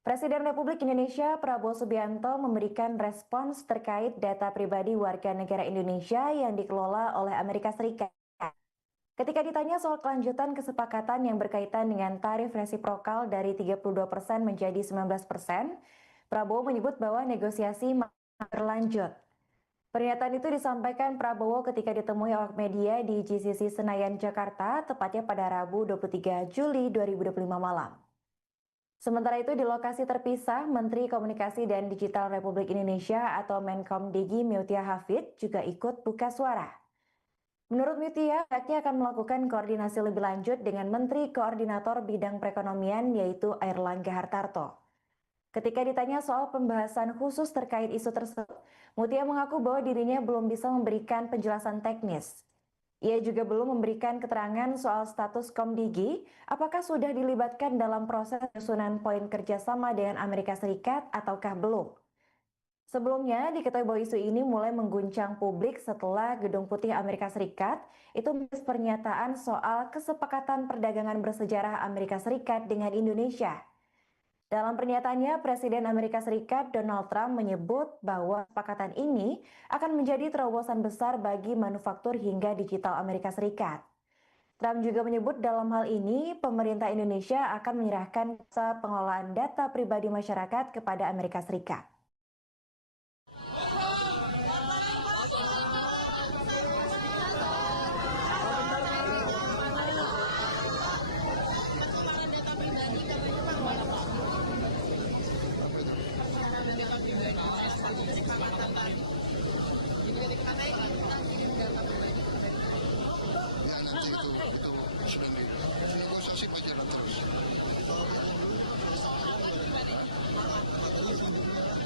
Presiden Republik Indonesia Prabowo Subianto memberikan respons terkait data pribadi warga negara Indonesia yang dikelola oleh Amerika Serikat. Ketika ditanya soal kelanjutan kesepakatan yang berkaitan dengan tarif resiprokal dari 32% menjadi 19%, Prabowo menyebut bahwa negosiasi masih berlanjut. Pernyataan itu disampaikan Prabowo ketika ditemui awak media di GCC Senayan, Jakarta, tepatnya pada Rabu 23 Juli 2025 malam. Sementara itu di lokasi terpisah, Menteri Komunikasi dan Digital Republik Indonesia atau Menkomdigi Mutia Hafid juga ikut buka suara. Menurut Mutia, pihaknya akan melakukan koordinasi lebih lanjut dengan Menteri Koordinator Bidang Perekonomian yaitu Airlangga Hartarto. Ketika ditanya soal pembahasan khusus terkait isu tersebut, Mutia mengaku bahwa dirinya belum bisa memberikan penjelasan teknis. Ia juga belum memberikan keterangan soal status Komdigi, apakah sudah dilibatkan dalam proses penyusunan poin kerjasama dengan Amerika Serikat ataukah belum. Sebelumnya, diketahui bahwa isu ini mulai mengguncang publik setelah Gedung Putih Amerika Serikat itu menulis pernyataan soal kesepakatan perdagangan bersejarah Amerika Serikat dengan Indonesia. Dalam pernyataannya, Presiden Amerika Serikat Donald Trump menyebut bahwa kesepakatan ini akan menjadi terobosan besar bagi manufaktur hingga digital Amerika Serikat. Trump juga menyebut dalam hal ini, pemerintah Indonesia akan menyerahkan jasa pengelolaan data pribadi masyarakat kepada Amerika Serikat. Ya nanti itu sudah negosiasi pacaran terus.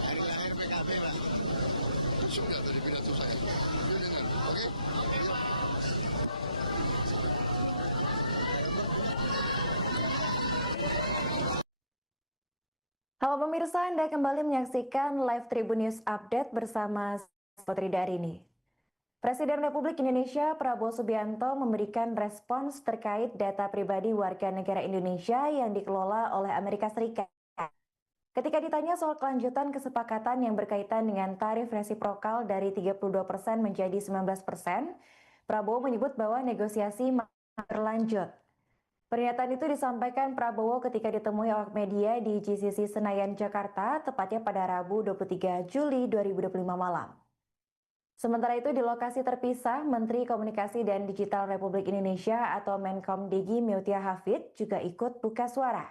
Hari lahir PKB lah. Sudah tadi pidato saya. Dia dengar, oke? Halo pemirsa, Anda kembali menyaksikan live Tribun News Update bersama Putri Darini. Presiden Republik Indonesia Prabowo Subianto memberikan respons terkait data pribadi warga negara Indonesia yang dikelola oleh Amerika Serikat. Ketika ditanya soal kelanjutan kesepakatan yang berkaitan dengan tarif resiprokal dari 32% menjadi 19%, Prabowo menyebut bahwa negosiasi masih berlanjut. Pernyataan itu disampaikan Prabowo ketika ditemui awak media di GCC Senayan, Jakarta, tepatnya pada Rabu 23 Juli 2025 malam. Sementara itu di lokasi terpisah, Menteri Komunikasi dan Digital Republik Indonesia atau Menkomdigi Mutia Hafid juga ikut buka suara.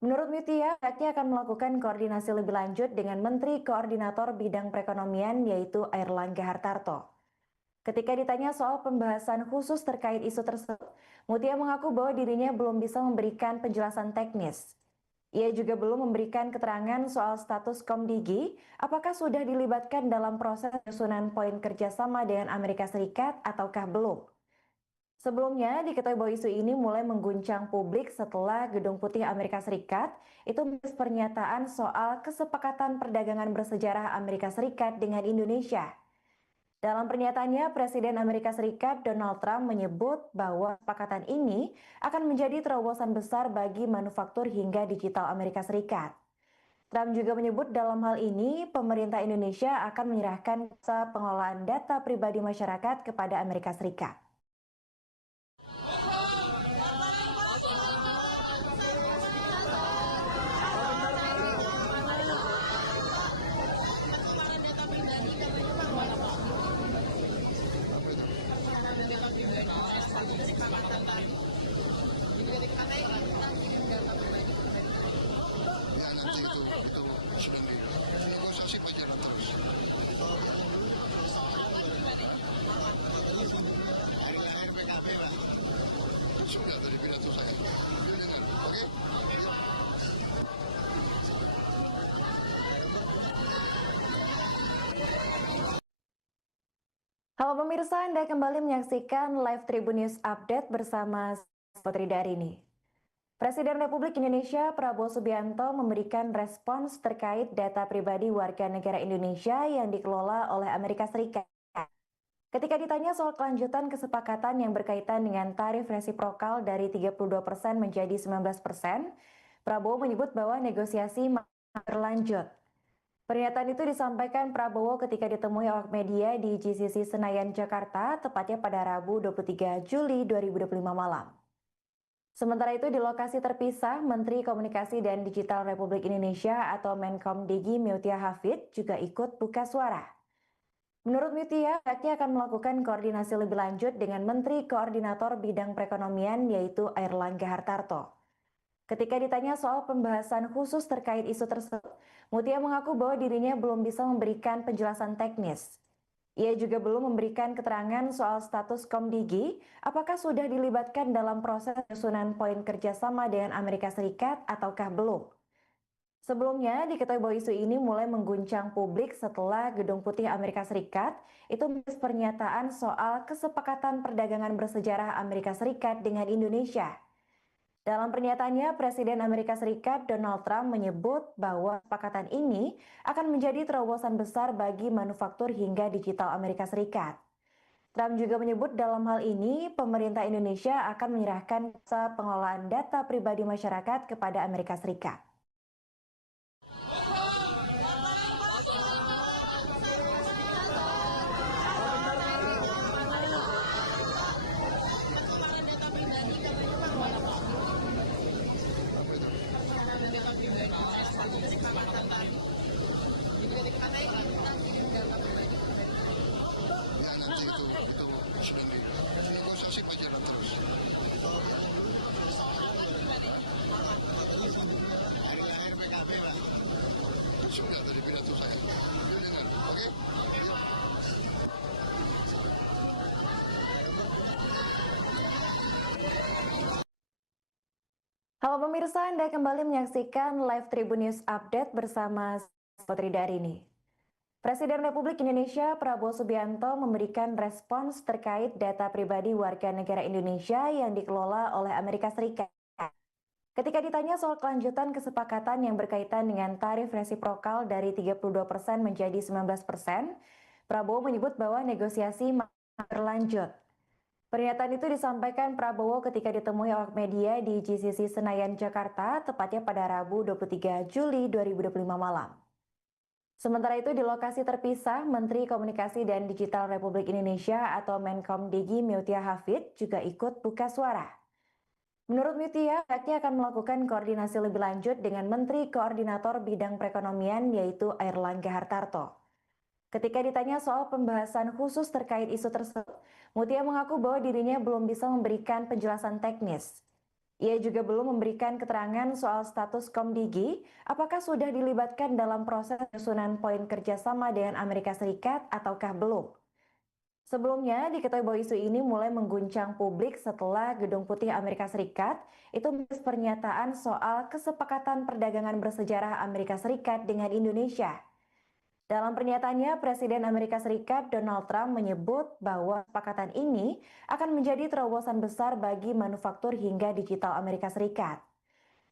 Menurut Mutia, pihaknya akan melakukan koordinasi lebih lanjut dengan Menteri Koordinator Bidang Perekonomian yaitu Airlangga Hartarto. Ketika ditanya soal pembahasan khusus terkait isu tersebut, Mutia mengaku bahwa dirinya belum bisa memberikan penjelasan teknis. Ia juga belum memberikan keterangan soal status Komdigi, apakah sudah dilibatkan dalam proses penyusunan poin kerjasama dengan Amerika Serikat ataukah belum. Sebelumnya, diketahui bahwa isu ini mulai mengguncang publik setelah Gedung Putih Amerika Serikat itu menulis pernyataan soal kesepakatan perdagangan bersejarah Amerika Serikat dengan Indonesia. Dalam pernyataannya, Presiden Amerika Serikat Donald Trump menyebut bahwa kesepakatan ini akan menjadi terobosan besar bagi manufaktur hingga digital Amerika Serikat. Trump juga menyebut dalam hal ini, pemerintah Indonesia akan menyerahkan jasa pengelolaan data pribadi masyarakat kepada Amerika Serikat. Ya nanti itu sudah negosiasi pacaran terus. Hari lahir PKB lah. Sudah tadi pidato saya. Dia dengar, oke? Halo pemirsa, Anda kembali menyaksikan live Tribun News Update bersama Putri Darini. Presiden Republik Indonesia Prabowo Subianto memberikan respons terkait data pribadi warga negara Indonesia yang dikelola oleh Amerika Serikat. Ketika ditanya soal kelanjutan kesepakatan yang berkaitan dengan tarif resiprokal dari 32% menjadi 19%, Prabowo menyebut bahwa negosiasi masih berlanjut. Pernyataan itu disampaikan Prabowo ketika ditemui awak media di GCC Senayan, Jakarta, tepatnya pada Rabu 23 Juli 2025 malam. Sementara itu di lokasi terpisah, Menteri Komunikasi dan Digital Republik Indonesia atau Menkomdigi Mutia Hafid juga ikut buka suara. Menurut Mutia, pihaknya akan melakukan koordinasi lebih lanjut dengan Menteri Koordinator Bidang Perekonomian yaitu Airlangga Hartarto. Ketika ditanya soal pembahasan khusus terkait isu tersebut, Mutia mengaku bahwa dirinya belum bisa memberikan penjelasan teknis. Ia juga belum memberikan keterangan soal status Komdigi, apakah sudah dilibatkan dalam proses penyusunan poin kerjasama dengan Amerika Serikat ataukah belum. Sebelumnya, diketahui bahwa isu ini mulai mengguncang publik setelah Gedung Putih Amerika Serikat itu menulis pernyataan soal kesepakatan perdagangan bersejarah Amerika Serikat dengan Indonesia. Dalam pernyataannya, Presiden Amerika Serikat Donald Trump menyebut bahwa kesepakatan ini akan menjadi terobosan besar bagi manufaktur hingga digital Amerika Serikat. Trump juga menyebut dalam hal ini, pemerintah Indonesia akan menyerahkan jasa pengelolaan data pribadi masyarakat kepada Amerika Serikat. Ya nanti itu sudah negosiasi pajak terus. Akhir PKB lah. Sudah tadi pidato saya. Dia dengar, oke? Halo pemirsa, Anda kembali menyaksikan live Tribun News Update bersama Putri Darini. Presiden Republik Indonesia Prabowo Subianto memberikan respons terkait data pribadi warga negara Indonesia yang dikelola oleh Amerika Serikat. Ketika ditanya soal kelanjutan kesepakatan yang berkaitan dengan tarif resiprokal dari 32% menjadi 19%, Prabowo menyebut bahwa negosiasi masih berlanjut. Pernyataan itu disampaikan Prabowo ketika ditemui awak media di GCC Senayan, Jakarta, tepatnya pada Rabu 23 Juli 2025 malam. Sementara itu di lokasi terpisah, Menteri Komunikasi dan Digital Republik Indonesia atau Menkom Digi Mutia Hafid juga ikut buka suara. Menurut Mutia, pihaknya akan melakukan koordinasi lebih lanjut dengan Menteri Koordinator Bidang Perekonomian yaitu Airlangga Hartarto. Ketika ditanya soal pembahasan khusus terkait isu tersebut, Mutia mengaku bahwa dirinya belum bisa memberikan penjelasan teknis. Ia juga belum memberikan keterangan soal status Komdigi, apakah sudah dilibatkan dalam proses penyusunan poin kerjasama dengan Amerika Serikat ataukah belum. Sebelumnya, diketahui bahwa isu ini mulai mengguncang publik setelah Gedung Putih Amerika Serikat itu menulis pernyataan soal kesepakatan perdagangan bersejarah Amerika Serikat dengan Indonesia. Dalam pernyataannya, Presiden Amerika Serikat Donald Trump menyebut bahwa kesepakatan ini akan menjadi terobosan besar bagi manufaktur hingga digital Amerika Serikat.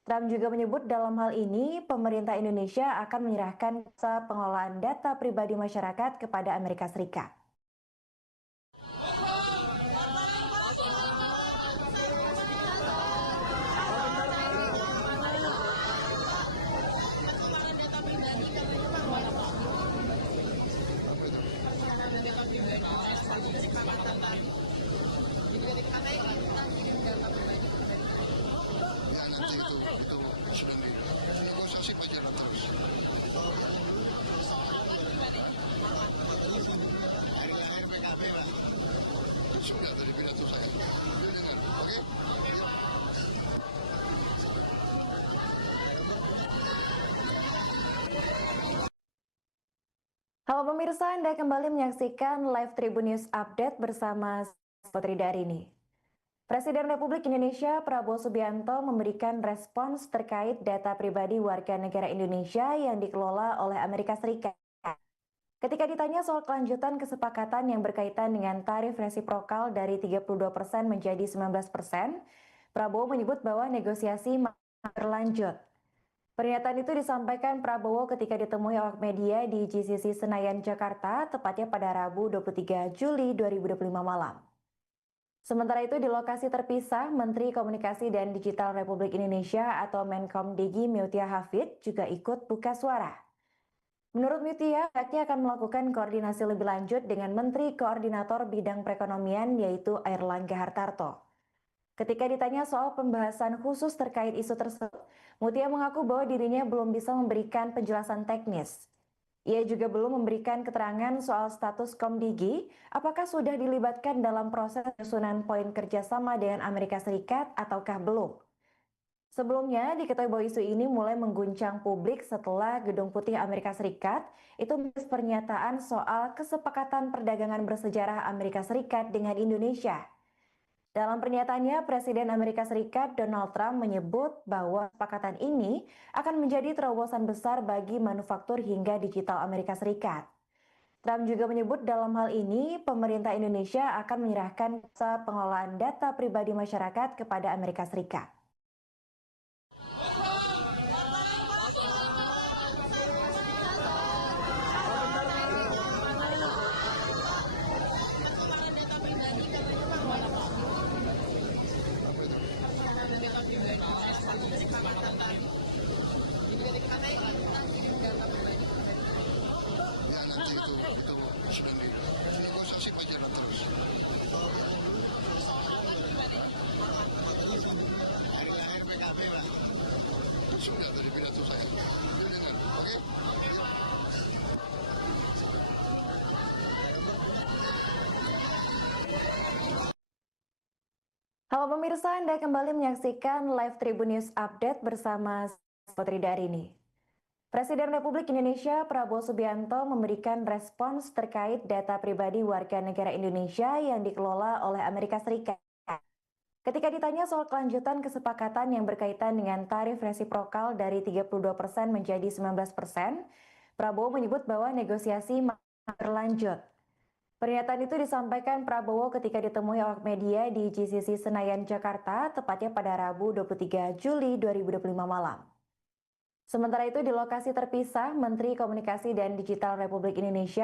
Trump juga menyebut dalam hal ini, pemerintah Indonesia akan menyerahkan jasa pengelolaan data pribadi masyarakat kepada Amerika Serikat. Ya nanti itu sudah negosiasi pajak terus. Akhir PKB lah. Sudah tadi pidato saya. Dia dengar, oke? Halo pemirsa, Anda kembali menyaksikan live Tribun News Update bersama Putri Darini. Presiden Republik Indonesia Prabowo Subianto memberikan respons terkait data pribadi warga negara Indonesia yang dikelola oleh Amerika Serikat. Ketika ditanya soal kelanjutan kesepakatan yang berkaitan dengan tarif resiprokal dari 32% menjadi 19%, Prabowo menyebut bahwa negosiasi masih berlanjut. Pernyataan itu disampaikan Prabowo ketika ditemui awak media di GCC Senayan, Jakarta, tepatnya pada Rabu 23 Juli 2025 malam. Sementara itu di lokasi terpisah, Menteri Komunikasi dan Digital Republik Indonesia atau Menkom Digi Mutia Hafid juga ikut buka suara. Menurut Mutia, pihaknya akan melakukan koordinasi lebih lanjut dengan Menteri Koordinator Bidang Perekonomian yaitu Airlangga Hartarto. Ketika ditanya soal pembahasan khusus terkait isu tersebut, Mutia mengaku bahwa dirinya belum bisa memberikan penjelasan teknis. Ia juga belum memberikan keterangan soal status Komdigi, apakah sudah dilibatkan dalam proses penyusunan poin kerjasama dengan Amerika Serikat ataukah belum. Sebelumnya, diketahui bahwa isu ini mulai mengguncang publik setelah Gedung Putih Amerika Serikat itu menulis pernyataan soal kesepakatan perdagangan bersejarah Amerika Serikat dengan Indonesia. Dalam pernyataannya, Presiden Amerika Serikat Donald Trump menyebut bahwa kesepakatan ini akan menjadi terobosan besar bagi manufaktur hingga digital Amerika Serikat. Trump juga menyebut dalam hal ini pemerintah Indonesia akan menyerahkan jasa pengelolaan data pribadi masyarakat kepada Amerika Serikat. Ya nanti itu sedang negosiasi pajak terus. Hari lahir PKB lah. Sudah tadi pidato saya. Yuk dengar, oke? Halo pemirsa, Anda kembali menyaksikan live Tribun News Update bersama Putri Darini. Presiden Republik Indonesia Prabowo Subianto memberikan respons terkait data pribadi warga negara Indonesia yang dikelola oleh Amerika Serikat. Ketika ditanya soal kelanjutan kesepakatan yang berkaitan dengan tarif resiprokal dari 32% menjadi 19%, Prabowo menyebut bahwa negosiasi masih berlanjut. Pernyataan itu disampaikan Prabowo ketika ditemui awak media di GCC Senayan, Jakarta, tepatnya pada Rabu 23 Juli 2025 malam. Sementara itu di lokasi terpisah, Menteri Komunikasi dan Digital Republik Indonesia